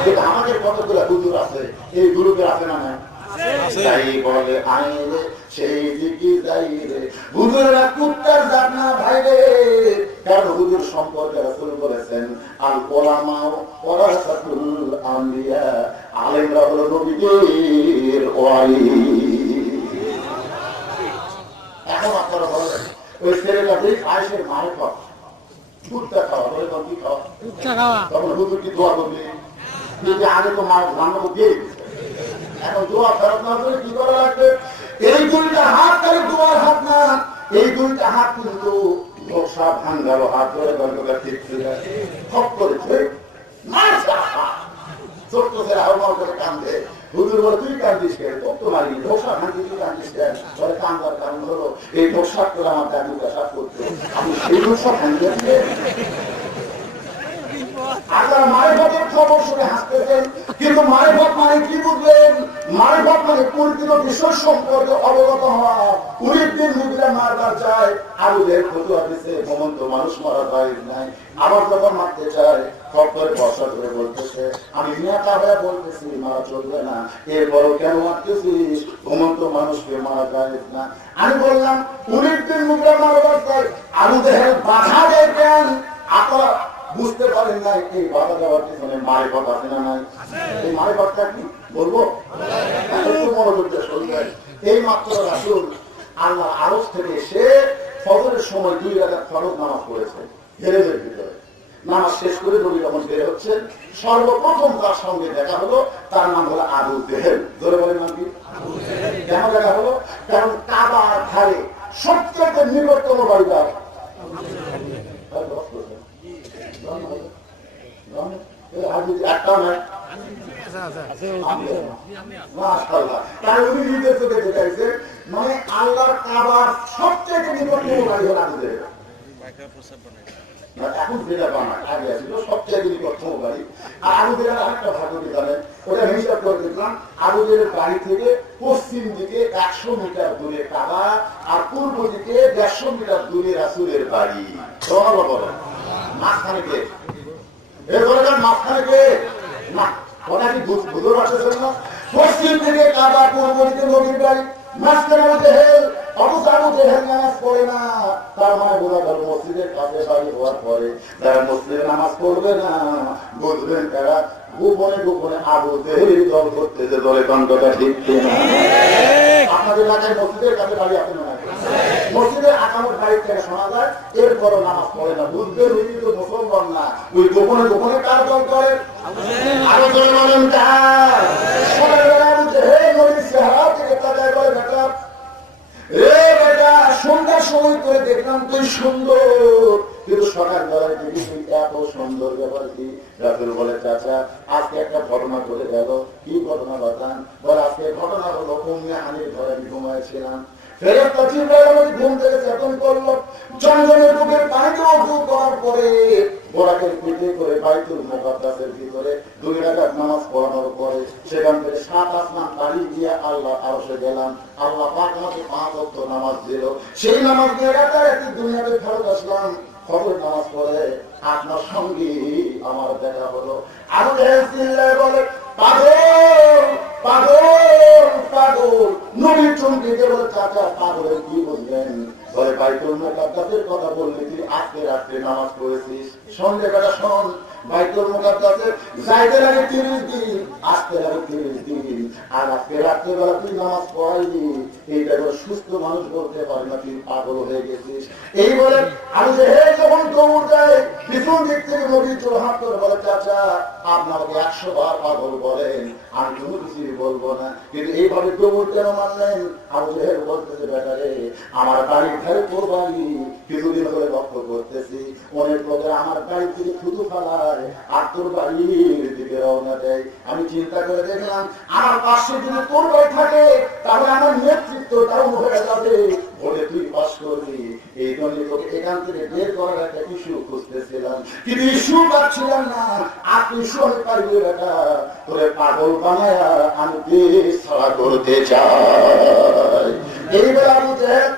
কিন্তু আমাদের কতগুলো হুজুর আছে এই গ্রুপে আছে না না তাই বলে আইলে সেই দিকে যাই রে হুজুরেরা কুত্তার জাত না ভাই রে কারণ হুজুর সম্পর্কে রাসূল বলেছেন আল উলামা ওয়ারাসাতুল আম্বিয়া আলেমরা হলো নবীদের ওয়ালি এখন আপনারা বলেন ওই ছেলেটা যে আয়েশের মারে খাওয়া কুত্তা খাওয়া বলে কি খাওয়া তখন হুজুর কি দোয়া করবে কিন্তু আগে তো মায়ের ধান্য দিয়ে দিচ্ছে। এখন দোয়া ফেরত না করে কি করা লাগবে? এই দুইটা হাত তাহলে দোয়ার হাত না, এই দুইটা হাত কিন্তু ধোসা ভাঙ্গালো হাত ধরে গল্পটা ঠিক খপ করেছে ছোট্ট ছেলে আহ্বান করে কান্দে। হুজুর বলে তুই কান্দিস কেন? কত মারি ধোসা ভাঙি তুই কান্দিস কেন? বলে কান্দার কারণ হলো এই ধোসা করে আমার দাদু পেশাব করতো, আমি সেই ধোসা ভাঙিয়েছি। আপনারা মারিফতের খবর শুনে হাসতেছেন, কিন্তু মারিফত মানে কি বুঝলেন? মারিফত মানে পরিচিত বিষয় সম্পর্কে অবগত হওয়া। 19 দিন মুদ্রা মারবার চায়, আবুদের ফতুয়া দিছে ঘুমন্ত মানুষ মারা যায় নাই। আবার যখন মারতে চায় খপ করে বর্ষা করে বলতেছে আমি নেতা হয়ে বলতেছি মারা চলবে না, এরপরও কেন মারতেছিস? ঘুমন্ত মানুষকে মারা যায় না। আমি বললাম 19 দিন মুদ্রা মারবার চাই, আবুদের বাধা দেয় কেন? আপনারা বুঝতে পারেন না এই বাধা দেওয়ার পিছনে মারিফত আছে না নাই? এই মারিফতটা কি বলবো? একটু মনোযোগ দিয়ে শুনবেন। এই মাত্র রাসূল আল্লাহ আরশ থেকে এসে ফজরের সময় 2 রাকাত ফরজ নামাজ পড়েছে হেরেমের ভিতরে। নামাজ শেষ করে নবী যখন বের হচ্ছেন, সর্বপ্রথম তার সঙ্গে দেখা হলো, তার নাম হলো আবু জেহেল। ধরে বলেন নাম কি? কেন দেখা হলো? কারণ কাবার ধারে সবচেয়ে নিকটতম বাড়িদার একটা নয়, মানে আল্লাহর কাবার সবচেয়ে নিকটতম বাড়ি হল আবু জেহেল। এখন যেটা বানায় আগে ছিল সবচেয়ে নিকটতম বাড়ি। আর আবু জেহেলের আরেকটা ভাগ্য কি জানেন? ওটা হিসাব করে দেখলাম, আবু জেহেলের বাড়ি থেকে পশ্চিম দিকে 100 মিটার দূরে কাবা, আর পূর্ব দিকে 150 মিটার দূরে রাসূলের বাড়ি। মাঝখানে কে? মাঝখানে কে? না, ওটা কি বুঝতে পারছেন না? পশ্চিম দিকে কাবা, পূর্ব দিকে নবীর বাড়ি, মাঝখানে আবু জেহেল। আবু জেহেল নামাজ পড়ে না, তার মানে বোঝা গেল মসজিদের কাছে বাড়ি হওয়ার পরে যারা মসজিদে নামাজ পড়বে না, বুঝবেন তারা গোপনে গোপনে আবু জেহেল দল করতে যে দলে কণ্ঠটা ঠিক কিনা? আপনাদের এলাকায় মসজিদের কাছে বাড়ি আছে না? মসজিদের আকামত বাড়ির থেকে শোনা যায়, এরপরও নামাজ পড়ে না, বুঝবেন উনি তো মুসলমান না। ওই গোপনে গোপনে কার দল করে? আরো দল বলেন কার? আবু জেহেল নবীর চেহারা থেকে তাকায় বলে বেটা, এ বেটা সন্ধ্যার সময় করে দেখলাম তুই সুন্দর, কিন্তু সকাল বেলায় দেখি তুই এত সুন্দর ব্যাপার কি? রাসূল বলে চাচা আজকে একটা ঘটনা ঘটে গেল। কি ঘটনা বাতান? বলে আজকে ঘটনা হলো উম্মে হানির ঘরে আমি ঘুমাইছিলাম, ফেরেশতা জিবরাইল আমাকে ঘুম থেকে চেতন করলো। জমজমের বুকের পানিতে ওযু করার পরে বোরাকের পিঠে করে বাইতুল মুকাদ্দাসের ভিতরে 2 রাকাত নামাজ পড়ানোর পরে সেখান থেকে 7 আসমান পাড়ি দিয়ে আল্লাহ আরশে গেলাম। আল্লাহ পাক আমাকে 5 ওয়াক্ত নামাজ দিল। সেই নামাজ দিয়ে রাতারাতি দুনিয়াতে ফেরত আসলাম। ফজর নামাজ পড়ে আপনার সঙ্গে আমার দেখা হলো। আবু জেহেল চিল্লায় বলে পাগল পাগল পাগল। নবী চমকে গেল, চাচা পাগলের কি বললেন? বলে বাইতুল মুকাদ্দাসের কথা বললি তুই, আজকে রাত্রে নামাজ পড়েছিস। সন্ধ্যেবেলা শোন, বাইতুল মুকাদ্দাসের যাইতে লাগে 30 দিন, আসতে লাগে 30 দিন, আর আজকে রাত্রেবেলা তুই নামাজ পড়াইলি। এইটা সুস্থ মানুষ বলতে পারে না তুই পাগল হয়ে গেছিস। এই বলে আমি যে হে যখন দৌড় দেয় পিছন দিক থেকে নবী চলে হাত করে বলে চাচা আপনাকে 100 বার পাগল বলেন, আমি কোনো কিছুই বলবো না, কিন্তু এইভাবে দৌড় কেন মানলেন? আবু জেহেল বলতেছে বেটারে আমার বাড়ির ধারে তোর বাড়ি, কিছুদিন ধরে লক্ষ্য করতেছি অনেক লোকের আমার বাড়ি থেকে থুতু ফালায় আর তোর বাড়ির দিকে রওনা দেয়। আমি চিন্তা করে দেখলাম আমার পাশে যদি তোর বাড়ি থাকে তাহলে আমার নেতৃত্বটাও হয়ে যাবে, বলে তুই পাস করবি। এই জন্য তোকে এখান থেকে বের করার একটা ইস্যু খুঁজতেছিলাম, কিন্তু ইস্যু পাচ্ছিলাম না। আর তুই শুনে পারবি বেটা, তোরে পাগল বানায় আমি দেশ ছাড়া করতে চাই। এইবার আবু জেহেল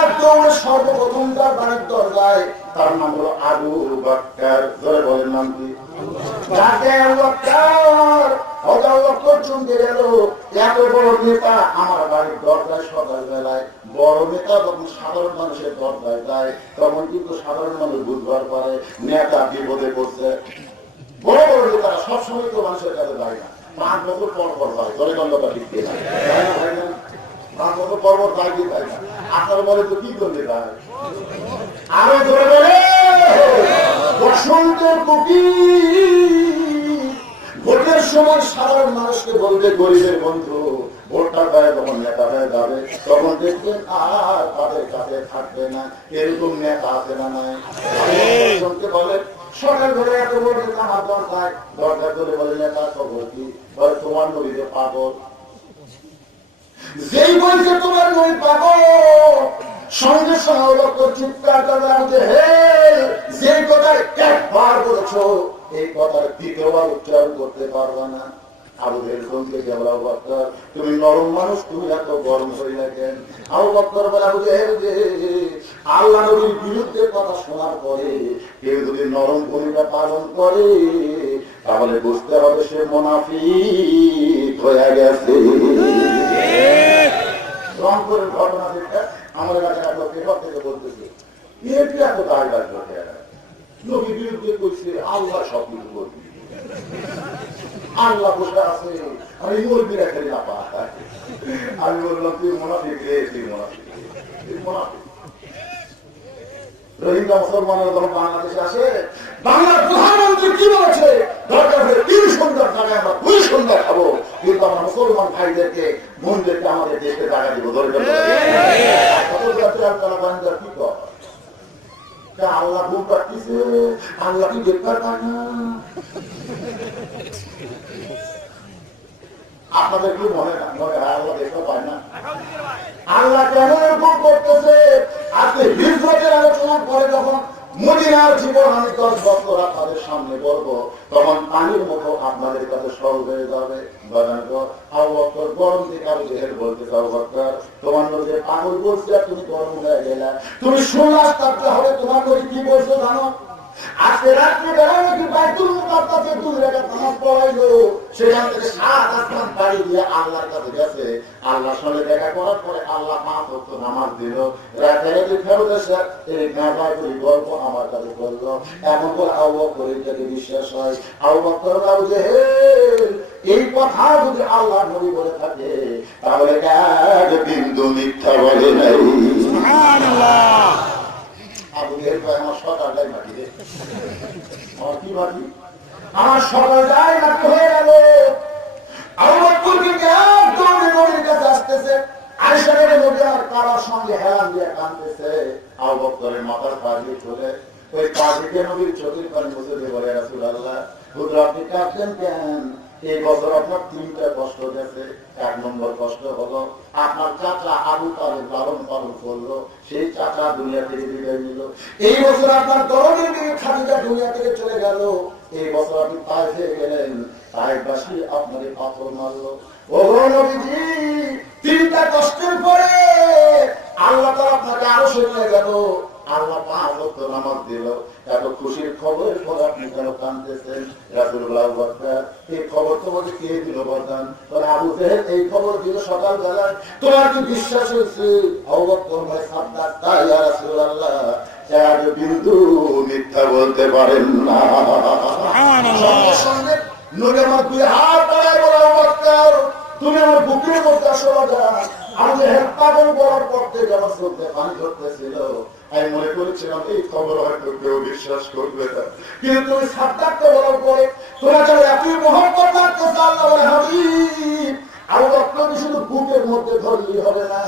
একদম সর্বপ্রথম তার বাড়ির দরজায়, তার নাম হলো আবু বকর। ধরে বলেন নাম কি? এত বড় নেতা আমার বাড়ির দরজায় সকাল বেলায়। বড় নেতা যখন সাধারণ মানুষের দরজায় যায় তখন কিন্তু সাধারণ মানুষ বুঝবার পরে নেতা বিপদে পড়ছে। বড় বড় নেতারা সবসময় তো মানুষের কাছে যায় না, 5 বছর পর পর হয়। ধরে গল্পটা ঠিক কিনা? 5 বছর পর পর যায় কি যায় না? আপনারা বলে তো কি করবে তাই? আরো ধরে বলে বসন্তের কুকি সময় সাধারণ মানুষকে বলবে গরিবের বন্ধু ভোটটা পায় যখন নেতা হয়ে যাবে তখন দেখবেন আর তাদের কাছে থাকবে না। এরকম নেতা আছে না নাই? বলে সকাল ধরে এত বলবে আমার দরকার দরকার করে বলে নেতা খবর কি বলে তোমার নবীতে পাগল। যেই বলছে তোমার নবী পাগল সঙ্গে সঙ্গে চিৎকার করবে হে যে কথায় একবার বলেছো এই কথার দ্বিতীয়বার উচ্চারণ করতে পারবা না। আবু বকর বলতে গেল আবু বকর তুমি নরম মানুষ তুমি এত গরম হইলা কেন? আবু বকর বলে আবু জেহেল যে আল্লাহ নবীর বিরুদ্ধে কথা শোনার পরে কেউ যদি নরম ভূমিকা পালন করে তাহলে বুঝতে হবে সে মুনাফিক হয়ে গেছে। রংপুরের ঘটনা যেটা আমাদের কাছে পেপার থেকে বলতেছে এটা এত দায় লাগবে নবীর বিরুদ্ধে কইছে আল্লাহ সব কিছু করবে আল্লাহ বসে আছে আমি মুরগিরা খেলে না পাই। আমি বললাম তুই মুনাফিক রে তুই মুনাফিক তুই মুনাফিক। রোহিঙ্গা মুসলমানেরা যখন বাংলাদেশে আসে বাংলার প্রধানমন্ত্রী কি বলেছে দরকার হলে 3 সন্ধ্যার জায়গায় আমরা 2 সন্ধ্যা খাবো কিন্তু আমরা মুসলমান ভাইদেরকে বোনদেরকে আমাদের দেশে জায়গা দিব। দরকার কি কর আল্লাহ বুক পাঠিয়েছে আল্লাহ কি দেখতে পায় না? আপনাদের কি মনে হয় আল্লাহ দেখতে পায় না? আল্লাহ কেন এরকম করতেছে? আজকে হিজরতের আলোচনার পরে যখন মদিনার জীবন আমি 10 বছর আপনাদের সামনে বলবো তখন পানির মতো আপনাদের কাছে সহজ হয়ে যাবে। আবু বকর গরম দিকে আবু জেহেল বলতে আবু বকর তোমার নবী পাগল বলছে তুমি গরম হয়ে গেলে তুমি শুনলা থাকতে হবে তোমার নবী কি বলছো জানো? আজকে রাত্রে বেলা নাকি বাইতুল মুকাদ্দাসে 2 রাকাত নামাজ পড়াইলো সেখান থেকে 7 আসমান পাড়ি দিয়ে আল্লাহর কাছে গেছে। আল্লাহর সঙ্গে দেখা করার পরে আল্লাহ 5 ওয়াক্ত নামাজ দিল। রাতে রাতে ফেরত এসে এই গাঁজাগুলি গল্প আমার কাছে বললো। এমন করে আবু বকরের যদি বিশ্বাস হয় আবু বকর আবু জেহেল এই কথা যদি আল্লাহর নবী বলে থাকে তাহলে এক বিন্দু মিথ্যা বলে নাই। সুবহানাল্লাহ। আবু জেহেল আমার সকালটাই মাটি রে আমার কি মাটি আমার সকালটাই মাটি হয়ে গেল। আবু বকরকে একদম নবীর কাছে আসতেছে আয়েশা নবী আর কাবার সঙ্গে হেলান দিয়ে কাঁদতেছে। আবু বকরের মাথার পাগড়ি খুলে ওই পাগড়িকে নবীর চোখের পানি মুছে দিয়ে বলে রাসূলুল্লাহ হুজুর আপনি কাঁদছেন কেন? এই বছর আপনার 3টা কষ্ট গেছে। 1 নম্বর কষ্ট হলো আপনার চাচা আবু তালেব লালন পালন করলো সেই চাচা দুনিয়া থেকে বিদায় নিল। এই বছর আপনার দরদের দিকে খাদিজা দুনিয়া থেকে চলে গেল। এই বছর আপনি তায়েফে গেলেন তায়েফবাসী আপনাকে পাথর মারলো। ওগো নবীজি 3টা কষ্টের পরে আল্লাহ তাআলা আপনাকে আরো নিয়ে গেল। আল্লাহ 5 ওয়াক্ত নামাজ দিল। এত খুশির খবর পরে আপনি কেন কাঁদতেছেন? রাসূলুল্লাহ বললেন এই খবর তোমাকে কে দিল বলতেন? বলে আবু জেহেল এই খবর দিল সকাল বেলায়। তোমার কি বিশ্বাস হয়েছে? আবু বকর ভাই সাদ্দাত তাই ইয়া রাসূলুল্লাহ এক বিন্দু মিথ্যা বলতে পারেন না। সুবহানাল্লাহ। সঙ্গে নবী আমার 2 হাত বাড়ায় বলে আবু বকর তুমি আমার বুকের মধ্যে আসো না। আমি যে পাগল বলার পর থেকে আমার চোখে পানি ধরতেছিল। আমি মনে করেছিলাম এই খবর হয়তো কেউ বিশ্বাস করবে না কিন্তু তুমি সাদ্দাতকে বলার পরে তোমার কাছে এতই মহব্বত লাগতেছে আল্লাহ বলে হাবিব আবু বকরকে শুধু বুকের মধ্যে ধরলেই হবে না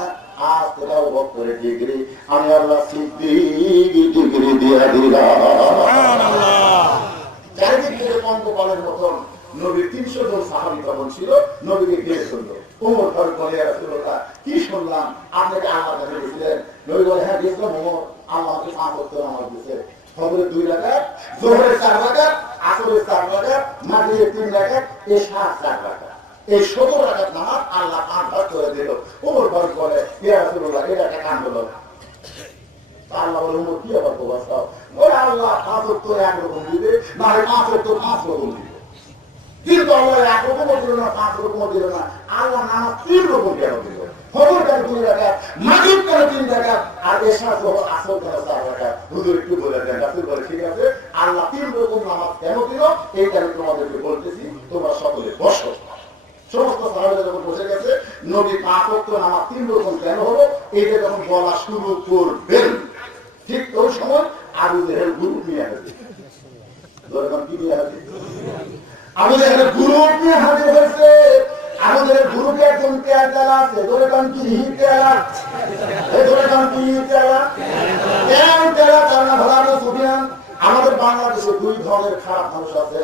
আজ থেকে আবু বকরের ডিগ্রি আমি আল্লাহ সিদ্দিক ডিগ্রি দিয়ে দিলাম। সুবহানাল্লাহ। চারিদিক থেকে পঙ্গপালের মতন নবীর 300 জন সাহাবী তখন ছিল নবীকে ঘিরে ধরলো। ওমর ফারুক বলে ইয়া রাসূলুল্লাহ কি শুনলাম আপনাকে আল্লাহ কাছে গেছিলেন? নবী বলে হ্যাঁ গেছিলাম ওমর আল্লাহকে 5 ওয়াক্ত নামাজ দিয়েছে। ফজরের 2 রাকাত যোহরের 4 রাকাত আসরের 4 রাকাত মাগরিবের 3 রাকাত এশার 4 রাকাত এই 17 রাকাত নামাজ আল্লাহ 5 ভাগ করে দিল। ওমর ফারুক বলে ইয়া রাসূলুল্লাহ এটা একটা কাণ্ড হলো। আল্লাহ বলে ওমর কি আবার বলছাও? বলে আল্লাহ 5 ওয়াক্ত একরকম দিবে না 5 ওয়াক্ত 5 রকম দিবে কিন্তু আল্লাহ 1 রকম দিল না 5 রকম দিল না আল্লাহ নামাজ 3 রকম কেন দিল? খবর কেন 2 রাকাত মাগরিব কেন 3 রাকাত আর এশা যোহর আসর কেন 4 রাকাত? হুজুর একটু বলে দেন। রাসূল বলে ঠিক আছে আল্লাহ 3 রকম নামাজ কেন দিল এইটা আমি তোমাদেরকে বলতেছি তোমরা সকলে বসো। সমস্ত সাহাবারা যখন বসে গেছে নবী 5 ওয়াক্ত নামাজ 3 রকম কেন হলো এইটা যখন বলা শুরু করবেন ঠিক ওই সময় আবু জেহেল গুরু নিয়ে আসে। ধরেন কি নিয়ে আসে? আমাদের এখানে গ্রুপ নিয়ে হাজির হয়েছে। আমাদের গ্রুপে একজন তেলা আছে, ধরে কারণ কি তেলা, ধরে কারণ কি তেলা তার না ভালো আলো সুফিয়ান। আমাদের বাংলাদেশে দুই ধরনের খারাপ মানুষ আছে,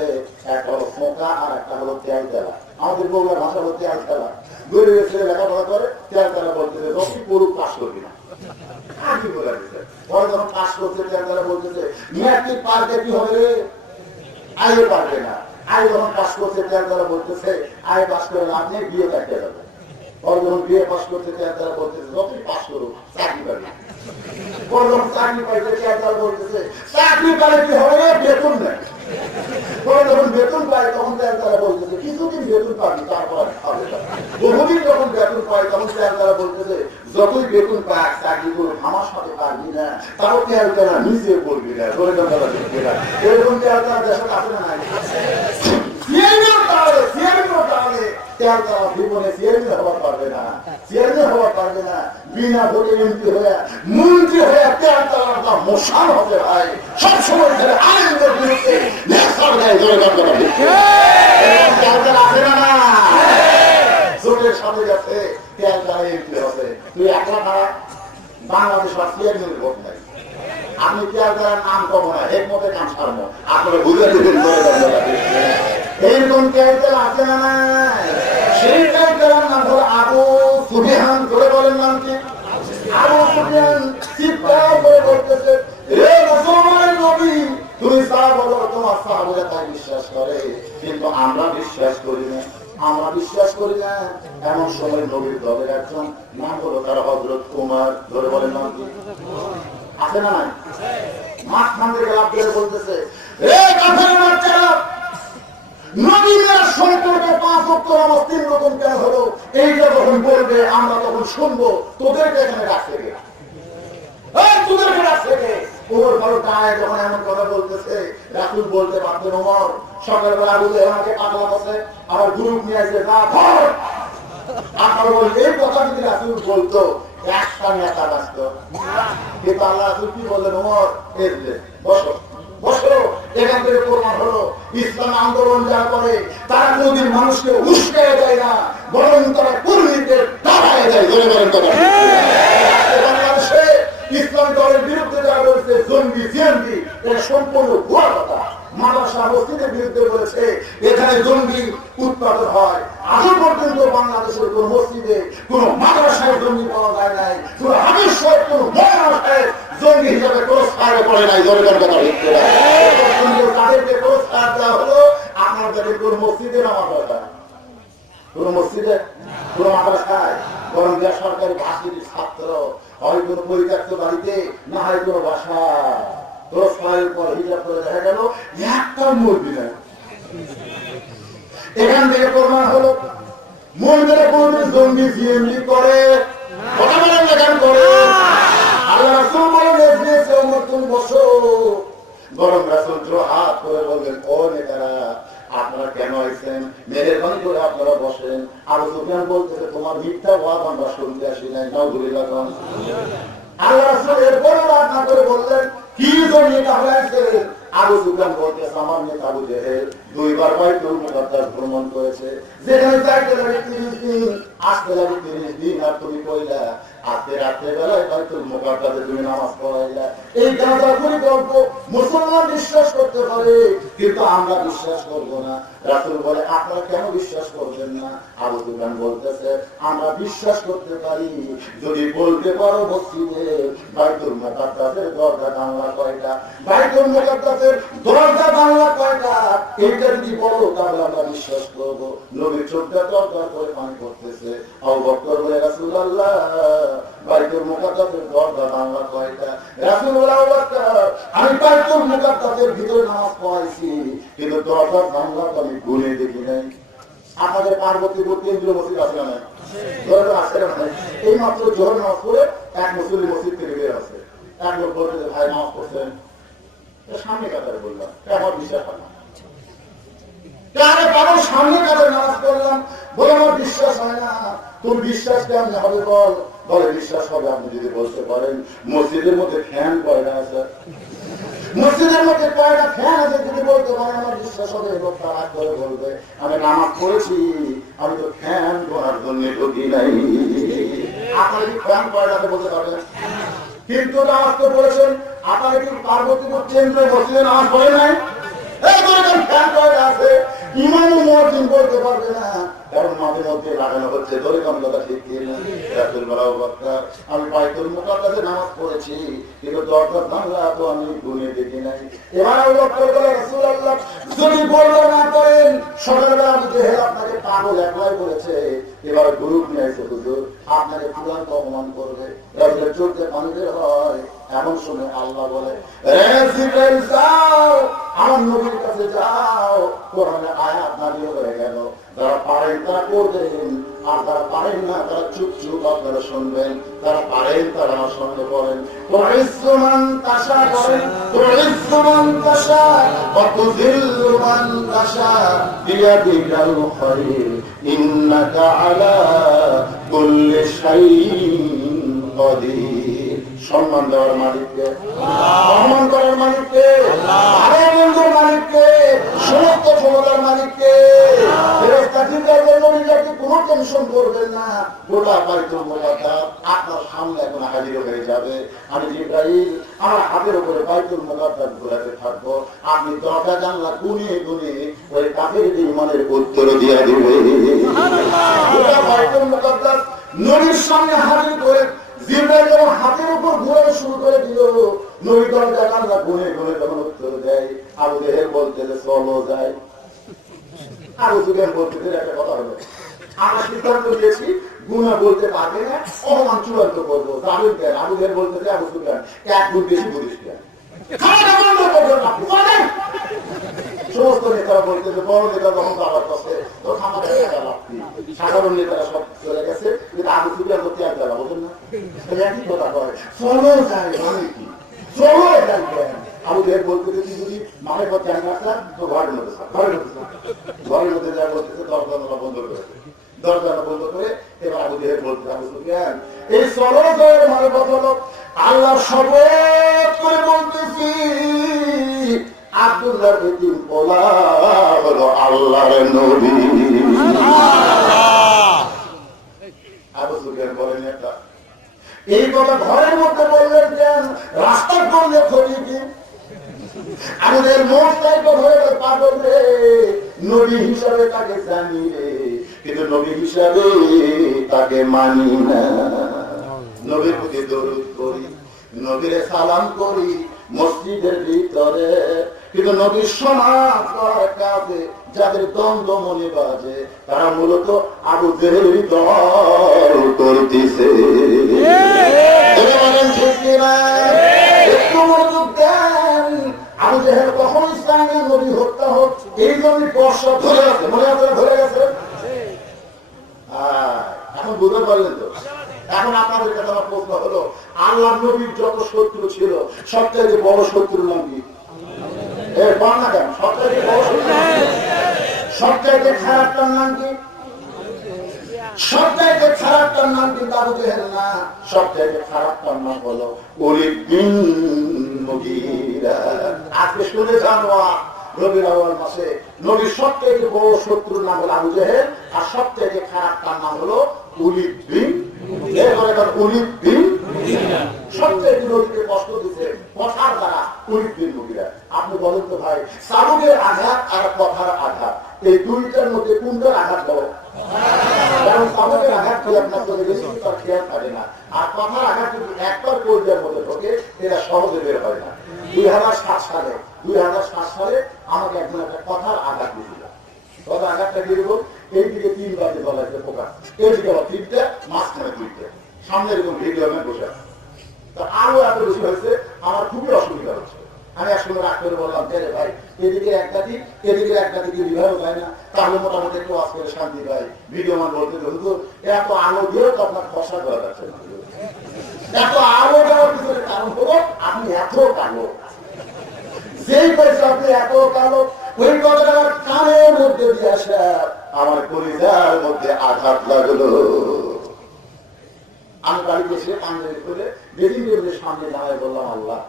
একটা হলো স্মোকা আর একটা হলো তেল তেলা। আমাদের বগুড়ার ভাষা হলো তেল তেলা। গরিবের ছেলে লেখাপড়া করে, তেল তেলা বলতেছে রকি পুরুষ পাস করবি না, কি বলে দিচ্ছে। পরে যখন পাস করছে তেল তেলা বলতেছে ম্যাট্রিক পারতে কি হবে রে, আইও পারবে না। আই যখন পাস করছে তেল তেলা বলতেছে আই পাস করে আপনি বিয়ে কাটতে যাবে। পরে যখন বিয়ে পাস করছে তেল তেলা বলতেছে যতই পাস করুক চাকরি পাবি। চাকরি পাইতে বলতেছে চাকরি পাইলে কি হবে বেতন নেই। পরে যখন বেতন পায় তখন তারা বলতেছে কিছুদিন বেতন পাবি তারপর বহুদিন যখন বেতন পায় তখন তারা বলতেছে যতই বেতন পাক চাকরি করুন আমার সাথে পারবি না, তাও তারা নিজে বলবি না, এরকম তারা দেশের আছে না নাই। বিনা ভোটে এমপি হয়ে মন্ত্রী হয়ে মশান হবে ভাই, সবসময় আইনের বিরুদ্ধে আছে না না জোটের সাথে গেছে তেল তারা এমপি হবে। তুই একলা ভাড়া বাংলাদেশ আর চেয়ারম্যানের ভোট নাই। আপনি তেল তারার নাম কমো না, হেড মতে কাম সারবো আপনারা বুঝে দিবেন। এইরকম তেল তেল আছে না নাই? সেই তেল তেলার নাম হলো আবু সুফিয়ান। করে বলেন নাম কি? আবু সুফিয়ান চিৎকার করে বলতেছে এ মুসলমানের নবী তুমি সারা বলো তোমার সাহাবীরা তাই বিশ্বাস করে, কিন্তু আমরা বিশ্বাস করি না, আমরা বিশ্বাস করি না। এমন সময় নবীর দলের একজন নাম হলো তার হযরত উমর। ধরে বলেন নাম কি? আছে না নাই? মাঝখান থেকে লাভ করে বলতেছে এ কাফেরের বাচ্চারা নবীর সম্পর্কে 5 ওয়াক্ত নামাজ 3 রকম কেন হলো, এইটা যখন বলবে আমরা তখন শুনবো। তোদেরকে এখানে রাখতে গে, তোদেরকে রাখতে গে। ওর বড় গায়ে যখন এমন কথা বলতেছে রাসূল বলতে পারতেন ওমর সকালবেলা বুঝে আমাকে পাগলা বসে আবার গ্রুপ নিয়ে আসে না ধর। আপনার বল এই কথা যদি রাসূল বলতো একটা নেতা আসতো, কিন্তু আল্লাহ রাসূল কি বললেন ওমর এই বসো বসো। এখান থেকে প্রমাণ হলো ইসলাম আন্দোলন যারা করে তারা কোনদিন মানুষকে উস্কায় দেয় না, বরং তারা কর্মীদের দাঁড়ায় দেয়। ধরে বলেন কথা। বাংলাদেশে ইসলাম দলের বিরুদ্ধে যারা বলছে জঙ্গি জিএমবি, এটা সম্পূর্ণ ভুয়া কথা। মাদ্রাসা মসজিদের বিরুদ্ধে বলেছে এখানে জঙ্গি উৎপাদন হয়। আজও পর্যন্ত বাংলাদেশের কোন মসজিদে কোন মাদ্রাসায় জঙ্গি পাওয়া যায় নাই, কোন হাদিস শরীফ কোন মাদ্রাসায় জঙ্গি হিসাবে পুরস্কারে পড়ে নাই। জনগণ কথা লিখতে তাদেরকে পুরস্কার দেওয়া হলো আপনাদের কোন মসজিদে নামাজ হয়, কোন মসজিদে কোন মাদ্রাসায়, বরং সরকারি ভার্সিটির ছাত্র হয় কোন পরিত্যক্ত বাড়িতে, না হয় কোন বাসা পুরস্কারের পর হিসাব করে দেখা গেল একটা মুরগি নাই। এখান থেকে প্রমাণ হলো মন্দিরে কোনদিন জঙ্গি জিএমবি করে কথা বলেন এখান করে। আল্লাহ রাসূল বলেন তুমি বসো, বরং রাসূল হাত করে বলবেন ও নেতারা আপনারা কেন আইছেন, মেহেরবানি করে আপনারা বসেন। আবু সুফিয়ান বলতেছে তোমার মিথ্যা ওয়াদ আমরা শুনতে আসি নাই। নাউযুবিল্লাহ। আল্লাহ রাসূল এরপরে রাত না করে বললেন কি জন্য তাহলে আইছেন। আবু সুফিয়ান বলতেছে আমার নেতা আবু জেহেল 2 বার বাইতুল মুকাদ্দাস ভ্রমণ করেছে, যেখানে যাইতে লাগে 30 দিন আসতে লাগে 30 দিন, আর তুমি কইলা আজকে রাত্রে বেলায় বাইতুল মুকাদ্দাসে তুমি নামাজ পড়াইলা। এই গাঁজাখুরি গল্প মুসলমান বিশ্বাস করতে পারে, কিন্তু আমরা বিশ্বাস করব না। রাসূল বলে আপনারা কেন বিশ্বাস করবেন না? আবু সুফিয়ান বলতেছে আমরা বিশ্বাস করতে পারি যদি বলতে পারো মসজিদে বাইতুল মুকাদ্দাসের দরজা জানলা কয়টা, বাইতুল মুকাদ্দাসের দরজা জানলা কয়টা, এইটা যদি বলো তাহলে আমরা বিশ্বাস করব। নবীর চোখটা দরজা করে পানি পড়তেছে। আবু বকর বলে রাসূলুল্লাহ বাইতুল মুকাদ্দাসের দরজা জানলা কয়টা? রাসূল বলে আবু বকর আমি বাইতুল মুকাদ্দাসের ভিতরে নামাজ পড়াইছি, কিন্তু দরজা জানলা তো আমি গুনে দেখি নাই। আমাদের পার্বতীপুর কেন্দ্রীয় মসজিদ আছে না? দরজা আছে না? এই মাত্র জোহর নামাজ পড়ে এক মুসল্লি মসজিদ থেকে বের আছে। এক লোক বলতে ভাই নামাজ পড়ছেন, সামনে কাতারে বললাম আমার বিশ্বাস হয় না। সামনে কাতারে নামাজ পড়লাম বলে আমার বিশ্বাস হয় না। তোর বিশ্বাস কেমন হবে বল? বলে বিশ্বাস হবে আপনি যদি বলতে পারেন মসজিদের মধ্যে ফ্যান কয়টা আছে, মসজিদের মধ্যে কয়টা ফ্যান আছে যদি বলতে পারে আমার বিশ্বাস হবে, লোকটা রাগ করে বলবে আমি নামাজ পড়েছি, আমি তো ফ্যান করার জন্য ঢুকি নাই। আপনারা কি ফ্যান করাতে বলতে পারবেন? কিন্তু নামাজ তো পড়েছেন, আপনারা কি পার্বতীপুর কেন্দ্রে বসলে নামাজ পড়ে নাই? ফ্যান করা আছে, ইমামও মর্জিন করতে পারবে না, কারণ মাঝে মধ্যে লাগানো হচ্ছে। ধরে কম কথা ঠিক কিনা? আমি বাইতুল মুকাদ্দাসে নামাজ পড়েছি, কিন্তু দরজা ভাঙলা তো আমি গুনে দেখি নাই। এবার ওই লোকটা বলে, রাসূলুল্লাহ যদি বললো না করেন, সকালবেলা আমি জেহেল আপনাকে পাগল একলাই বলেছে, এবার গ্রুপ নিয়ে এসে হুজুর আপনাকে চূড়ান্ত অপমান করবে, রাসূলের চোখ দিয়ে পানি বের হয়। এমন সময় আল্লাহ বলে, জিবরাইল যাও, আমার নবীর কাছে যাও, কোরআনে আয়াত নাযিল হয়ে গেল, যারা পারেন তারা পড়বেন, আর যারা পারেন না তারা চুপ চুপ আপনারা শুনবেন, যারা পারেন তারা আমার সঙ্গে পড়েন। তুইজ্জু মান তাশা করেন, তুইজ্জু মান তাশা ওয়া তুযিল্লু মান তাশা বিয়াদিকাল খায়র ইন্নাকা আলা কুল্লি শাইইন কাদির। সম্মান দেওয়ার মালিককে, সম্মান করার মালিককে, ভালো মন্দের মালিককে, সমস্ত ক্ষমতার মালিককে। কোনো টেনশন করবেন না, গোটা বাইতুল মুকাদ্দাস আপনার সামনে এখন হাজির হয়ে যাবে। আমি জিবরাইল আমার হাতের উপরে বাইতুল মুকাদ্দাস ঘোরাতে থাকবো, আপনি দরজা জানলা গুনে গুনে ওই কাফেরদের ঈমানের উত্তর দিয়ে দিবে। গোটা বাইতুল মুকাদ্দাস নবীর সামনে হাজির করে জিবরাইল যখন হাতের উপর ঘোরা শুরু করে দিল, নবী দরজা জানলা গুনে গুনে যখন উত্তর দেয়, আবু জেহেল বলতেছে চলো যাই। আবু সুফিয়ান বলতেছে একটা কথা হলো, আমরা সিদ্ধান্ত নিয়েছি গুনাহ বলতে পারবে না, অপমান চূড়ান্ত করবো। আবু জেহেল বলতেছে আবু সুফিয়ান এক গুণ বেশি বলিস কেন? সমস্ত নেতারা বলতেছে বড় নেতা যখন যাওয়ার কাছে তো আমাদের সাধারণ নেতারা সব চলে গেছে, কিন্তু আবু সুফিয়ান তো ত্যাগ দেওয়া বোঝেন না, একই কথা কয় চলো যাই মানে কি, চলো যাই কেন? আবু জেহেল বলতেছে তুই যদি মানে পথে আগে আসা তো ঘরের মধ্যে ঘরের মধ্যে যা বলতেছে দরজা বন্ধ করে, দরজা বন্ধ করে এবার আবু জেহেল বলতেছে আবু সুফিয়ান এই চলো যাওয়ার মানে কথা হলো আল্লাহ শপথ করে বলতেছি আব্দুল্লাহ বেদিন ওলা হলো আল্লাহর নবী। আবু সুফিয়ান বলেন এটা এই কথা ঘরের মধ্যে বললেন কেন, রাস্তার করলে ক্ষতি কি? আমাদের মোস্তায় কথা হয়ে পাগল রে, নবী হিসাবে তাকে জানি রে, কিন্তু নবী হিসাবে তাকে মানি না। নবীর প্রতি দরুদ করি, নবীরে সালাম করি মসজিদের ভিতরে, কিন্তু নবীর সমাজ করার কাজে যাদের দ্বন্দ্ব মনে বাজে তারা মূলত আবু জেহেলের দল করতেছে। একটু মনোযোগ দেন, আবু জেহেল কখন ইসলামের নবী হত্যা হোক এই জন্য পর্ষদ ধরে গেছে, মনে আছে ধরে গেছে। এখন বুঝতে পারলেন তো? এখন আপনাদের কাছে আমার প্রশ্ন হলো, আল্লাহ নবীর যত শত্রু ছিল সবচেয়ে বড় শত্রুর নাম কি? সবচেয়ে বড় শত্রু, সবচেয়ে খারাপটার নাম কি? সবচেয়ে খারাপটার নাম কিন্তু আবু জেহেল না, সবচেয়ে খারাপটার নাম হলো ওলীদ বিন মুগীরা। আজকে শুনে জানোয়া রবিউল আউয়াল মাসে নবীর সবচেয়ে বড় শত্রুর নাম হলো আবু জেহেল, আর সবচেয়ে খারাপটার নাম হলো ওলীদ বিন সবচেয়ে নবীকে কষ্ট দিতে কথার দ্বারা ওলীদ বিন মুগীরা। আপনি বলেন তো ভাই, চাবুকের আঘাত আর কথার আঘাত এই দুইটার মধ্যে কোনটার আঘাত বড়? কারণ চাবুকের আঘাত করে আপনার চলে গেছে তার খেয়াল থাকে না, আর কথার আঘাত যদি একবার কলজার মধ্যে ঢোকে এটা সহজে বের হয় না। 2007 সালে আমাকে একজন একটা কথার আঘাত দিয়েছিল। কথার আঘাতটা দিয়ে দেবো, এইদিকে 3 বাজে বলাইছে পোকা, এইদিকে আবার 3টা, মাঝখানে 2টা, সামনে এরকম ভিডিও আমি বসে আছি। আরো এত বেশি হয়েছে, আমার খুবই অসুবিধা হচ্ছে। আমি একসঙ্গে রাগ করে বললাম রে ভাই, এদিকে একটা দিক এদিকে একটা দিকে বিবাহ হয় না, তাহলে মোটামুটি একটু আজ করে শান্তি পাই। ভিডিও মান বলতে হতো এত আলো দিয়েও তো আপনার খসড়া করা যাচ্ছে না। এত আলো দেওয়ার পিছনে কারণ হলো আপনি এত কালো, যেই পয়সা আপনি এত কালো, ওই কথাটা আমার কানের মধ্যে দিয়ে আসা আমার কলিজার মধ্যে আঘাত লাগলো। আমি বাড়িতে এসে কান্দে করে বেদিন টেবিলের সামনে দাঁড়ায় বললাম, আল্লাহ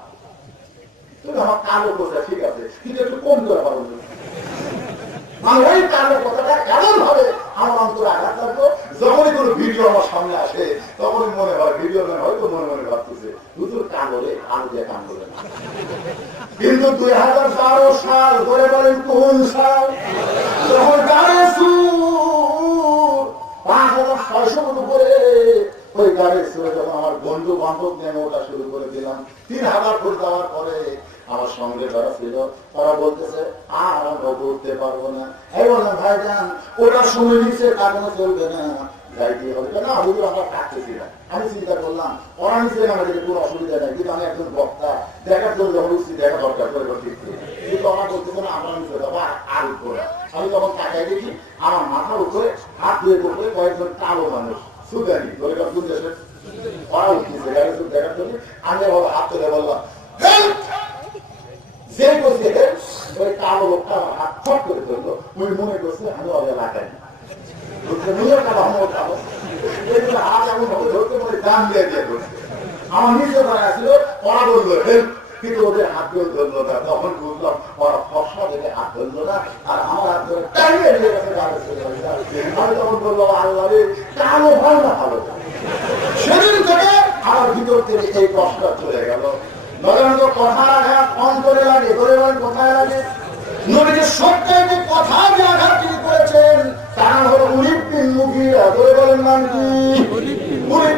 তুমি আমার কালো কথা ঠিক আছে, কিন্তু একটু কম করে পারো। মানে ওই কালো কথাটা এমন ভাবে আমার অন্তরে আঘাত লাগলো, যখনই কোনো ভিডিও আমার সামনে আসে তখনই মনে হয় ভিডিও ম্যান হয়তো মনে মনে ভাবতেছে হুজুর কালো রে, কালো দিয়ে কান করে না। কিন্তু 2012 সাল ধরে বলেন কোন সাল, যখন গাড়ি সুর 5,600 মতো করে ওই গাড়ির সুরে যখন আমার বন্ধু বান্ধব নিয়ে ওটা শুরু করে দিলাম, 3,000 ফুট যাওয়ার পরে আমার সঙ্গে যারা ছিল তারা বলতেছে আর আমরা ঘুরতে পারবো না। এই বললাম ভাইজান ওটা শুনে নিচ্ছে কারণে চলবে না, যাইতে হবে না হুজুর আমরা থাকতেছি না। আমি চিন্তা করলাম ওরা নিচে আমাদের কোনো অসুবিধা নেই, কিন্তু আমি একজন বক্তা দেখার জন্য যখন উঠছি দেখা দরকার করে ঠিক, কিন্তু ওরা বলতেছে না আমরা নিচে যাবো আর উপরে। আমি যখন তাকাই দেখি আমার মাথার উপরে হাত ধুয়ে করতে কয়েকজন কালো মানুষ সুদানি ধরে কোন দেশের ওরা উঠতেছে গাড়ি দেখার জন্য। আমি আবার হাত তুলে বললাম যে করছে ওই কালো লোকটা আমার হাত ফট করে ধরলো, ওই মনে করছে আমি ওদের লাগাই না আমার নিচে দাঁড়া ছিল ওরা বললো কিন্তু ওদের হাত ধরে ধরলো না। তখন বুঝলাম ওরা ফসা দেখে হাত ধরলো না, আর আমার হাত ধরে টাইমে দিয়ে গেছে। আমি তখন বললো আল্লাহ রে কালো ভালো না ভালো। সেদিন থেকে আমার ভিতর থেকে এই কষ্ট চলে গেল। কথার আঘাত অন্তরে লাগে, ধরে বলেন কোথায় লাগে? নবীকে সবচাইতে কথা যে আঘাত তিনি করেছেন তার হলো উলিদ বিন মুগীরা। ধরে বলেন নাম কি? উলিদ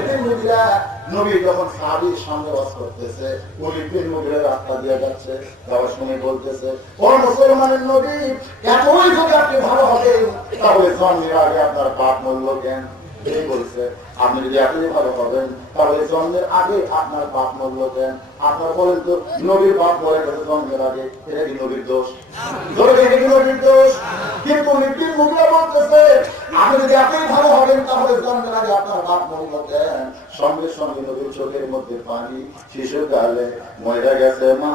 বিন মুগীরা। নবী যখন সাহাবীর সামনে বাস করতেছে, উলিদ বিন মুগীরা রাস্তা দিয়ে যাচ্ছে, যাওয়ার সময় বলতেছে ও মুসলমানের নবী, এতই যদি আপনি ভালো হবেন তাহলে জন্মের আগে আপনার বাপ মূল্য জ্ঞান। এই বলছে আপনি যদি এতই ভালো হবেন তাহলে জন্মের আগে আপনার বাপ মূল্য দেন। আপনার বলেন তো নবীর বাপ মরে গেছে জন্মের আগে, এটা কি নবীর দোষ? এটা কি নবীর দোষ? কিন্তু নবীর মুখে বলতেছে আপনি যদি এতই ভালো হবেন তাহলে জন্মের আগে আপনার বাপ মূল্য দেন। সঙ্গে সঙ্গে নবীর চোখের মধ্যে পানি, শিশুকালে মরে গেছে মা,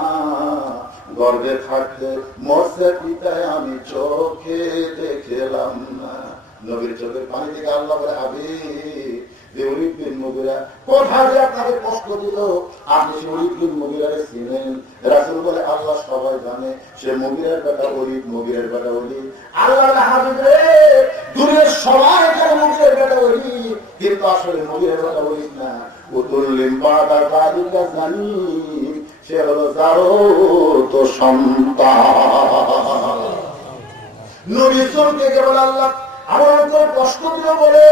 গর্ভে থাকতে মরছে পিতায় আমি চোখে দেখলাম না। নবীর চোখের পানি থেকে আল্লাহ বলে হাবিব উলিদ বিন মুগীরা কোথায় যে আপনাদের কষ্ট দিল, আপনি সে উলিদ বিন মুগীরাকে চিনেন? রাসূল বলে আল্লাহ সবাই জানে সে মুগীরার বেটা উলিদ, মুগীরার বেটা উলিদ। আল্লাহ হাবিব রে দুনিয়ার সবাই জানে মুগীরার বেটা উলিদ, কিন্তু আসলে মুগীরার বেটা উলিদ না। উতুল্লিম বাদা যালিকা জানি, সে হলো যারো তো সন্তান। নবী চলকে কেবল আল্লাহ আমার অন্তর কষ্ট দিল বলে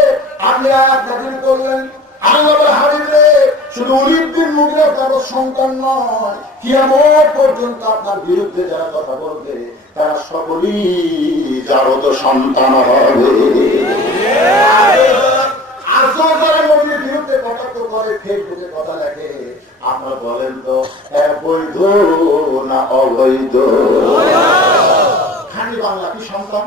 আপনি আয়াত নাযিল করলেন। আল্লাহ হাবিব রে শুধু উলিদ বিন মুগীরা তার সন্তান নয়, কিয়ামত পর্যন্ত আপনার বিরুদ্ধে যারা কথা বলবে তারা সকলেই যারও তো সন্তান হবে। আসল যারা নবীর বিরুদ্ধে কটাক্ষ করে, ফেসবুকে কথা লেখে, আপনারা বলেন তো বৈধ না অবৈধ? খাঁটি বাংলা কি সন্তান?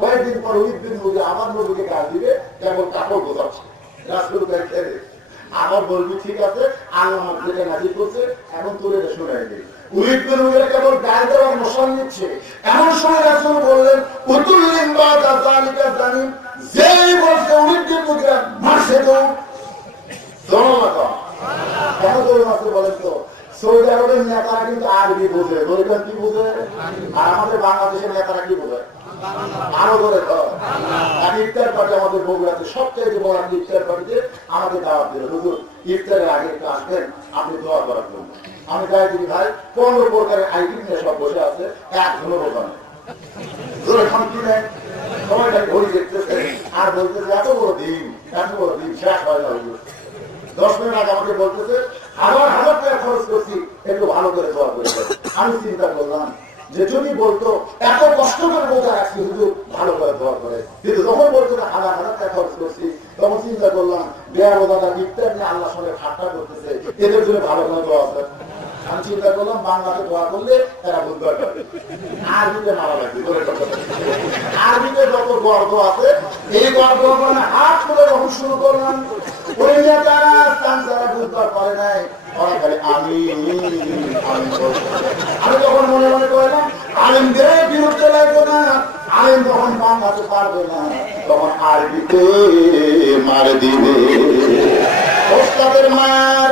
কয়েকদিন পর উলিদ বিন মুগীরা আমার নবীকে গাল দিবে, কেবল কাপড় গোছাচ্ছে রাসূল ছেড়ে। আমার বলবি ঠিক আছে আল্লাহ আমাকে নাজিল করছে, এখন তোর এটা শোনাই দিই। উলিদ বিন মুগীরা কেবল গাল দেওয়ার মশাল নিচ্ছে, এমন সময় রাসূল বললেন উতুল্লিম বাদা যালিকা জানি, যেই বলছে উলিদ বিন মুগীরা মারছে তো সুবহানাল্লাহ। কেন তোর মাসে বলেন তো? সৌদি আরবের নেতারা কিন্তু আরবি বোঝে, বলবেন কি বোঝে? আর আমাদের বাংলাদেশের নেতারা কি বোঝে? আরো ধরে ইফতার পার্টি আমাদের বগুড়াতে সবচেয়ে বড় ইফতার পার্টিতে আমাদের দাওয়াত দিল, হুজুর ইফতারের আগে একটু আসবেন আপনি দোয়া করার জন্য। আমি যাই দিদি ভাই 15 প্রকারের আইটেম নিয়ে সব বসে আছে, এক ধুলো দোকানে সময়টা ঘড়ি দেখতেছে আর বলতেছে এত বড় দিন শেষ হয় না। 10 মিনিট আগে আমাকে বলতেছে হাজার হাজার টাকা খরচ করছি, একটু ভালো করে দোয়া করেছে। আমি চিন্তা করলাম যে যদি বলতো এত কষ্ট করে বোঝা রাখছি হুজুর ভালো করে দোয়া করে, কিন্তু যখন বলতো হাজার হাজার টাকা খরচ করছি তখন চিন্তা করলাম বেয়া বোঝাটা ইফতার নিয়ে আল্লাহ সঙ্গে ঠাট্টা করতেছে, এদের জন্য ভালো করে দোয়া আছে। আমি চিন্তা করলাম বাংলাতে দোয়া করলে এরা বুঝতে পারবে, আরবিতে মারা লাগবে। আরবিতে যত গর্ব আছে এই গর্ব মানে হাত করে যখন শুরু করলাম ওই নেতারা যারা বুঝতে পারে নাই ওরা খালি আমি তখন মনে মনে করলাম আলেমদের বিরুদ্ধে লাগবে না, আলেম তখন বাংলাতে পারবে না, তখন আরবিতে মার দিবে। ওস্তাদের মার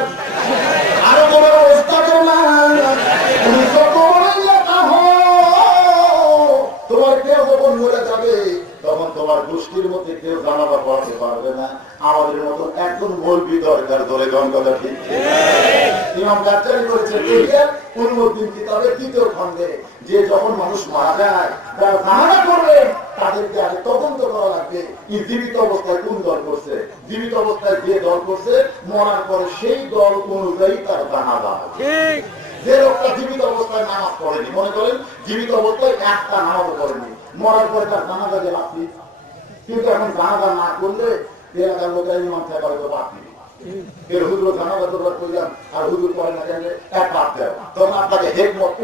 জারি করেছেন পূর্বদিন কিতাবে 3য় খণ্ডে, যে যখন মানুষ মারা যায় যারা জানাজা করবেন তাদেরকে আগে তদন্ত করা লাগবে কি জীবিত অবস্থায় কোন দল করছে, জীবিত অবস্থায় যে দল করছে মরার পরে সেই দল অনুযায়ী তার জানাজা হবে। যে লোকটা জীবিত অবস্থায় নামাজ পড়েনি, মনে করেন জীবিত অবস্থায় একটা নামাজও পড়েনি, মরার পরে তার জানাজা যে বাকি, কিন্তু এখন জানাজা না করলে এলাকার লোকেরা ইমাম সাহেব হয়তো বাকি এর হুজুর জানাজা করবার করলাম আর হুজুর পড়ে না কেন এক বাদ দেয়, তখন আপনাকে হেকমত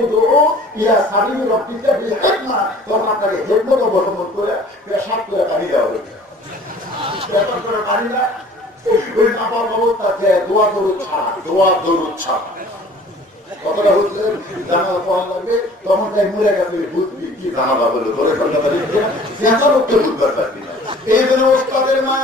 ইয়া সাবিল রব্বিকা বিল হিকমা, তখন আপনাকে হেকমত অবলম্বন করে পেশাব করে পানি দেওয়া হবে। পেশাব করে পানি না ওই নাপাক অবস্থাতে দোয়া দরুদ ছাড়া, দোয়া দরুদ ছাড়া কতটা হচ্ছে জানাজা পড়া লাগবে, তখন তাই মরে গেছে বুঝবি কি জানাজা বলে ধরে ফেলতে পারি, বুঝতে পারবি না। এই জন্য ওস্তাদের মা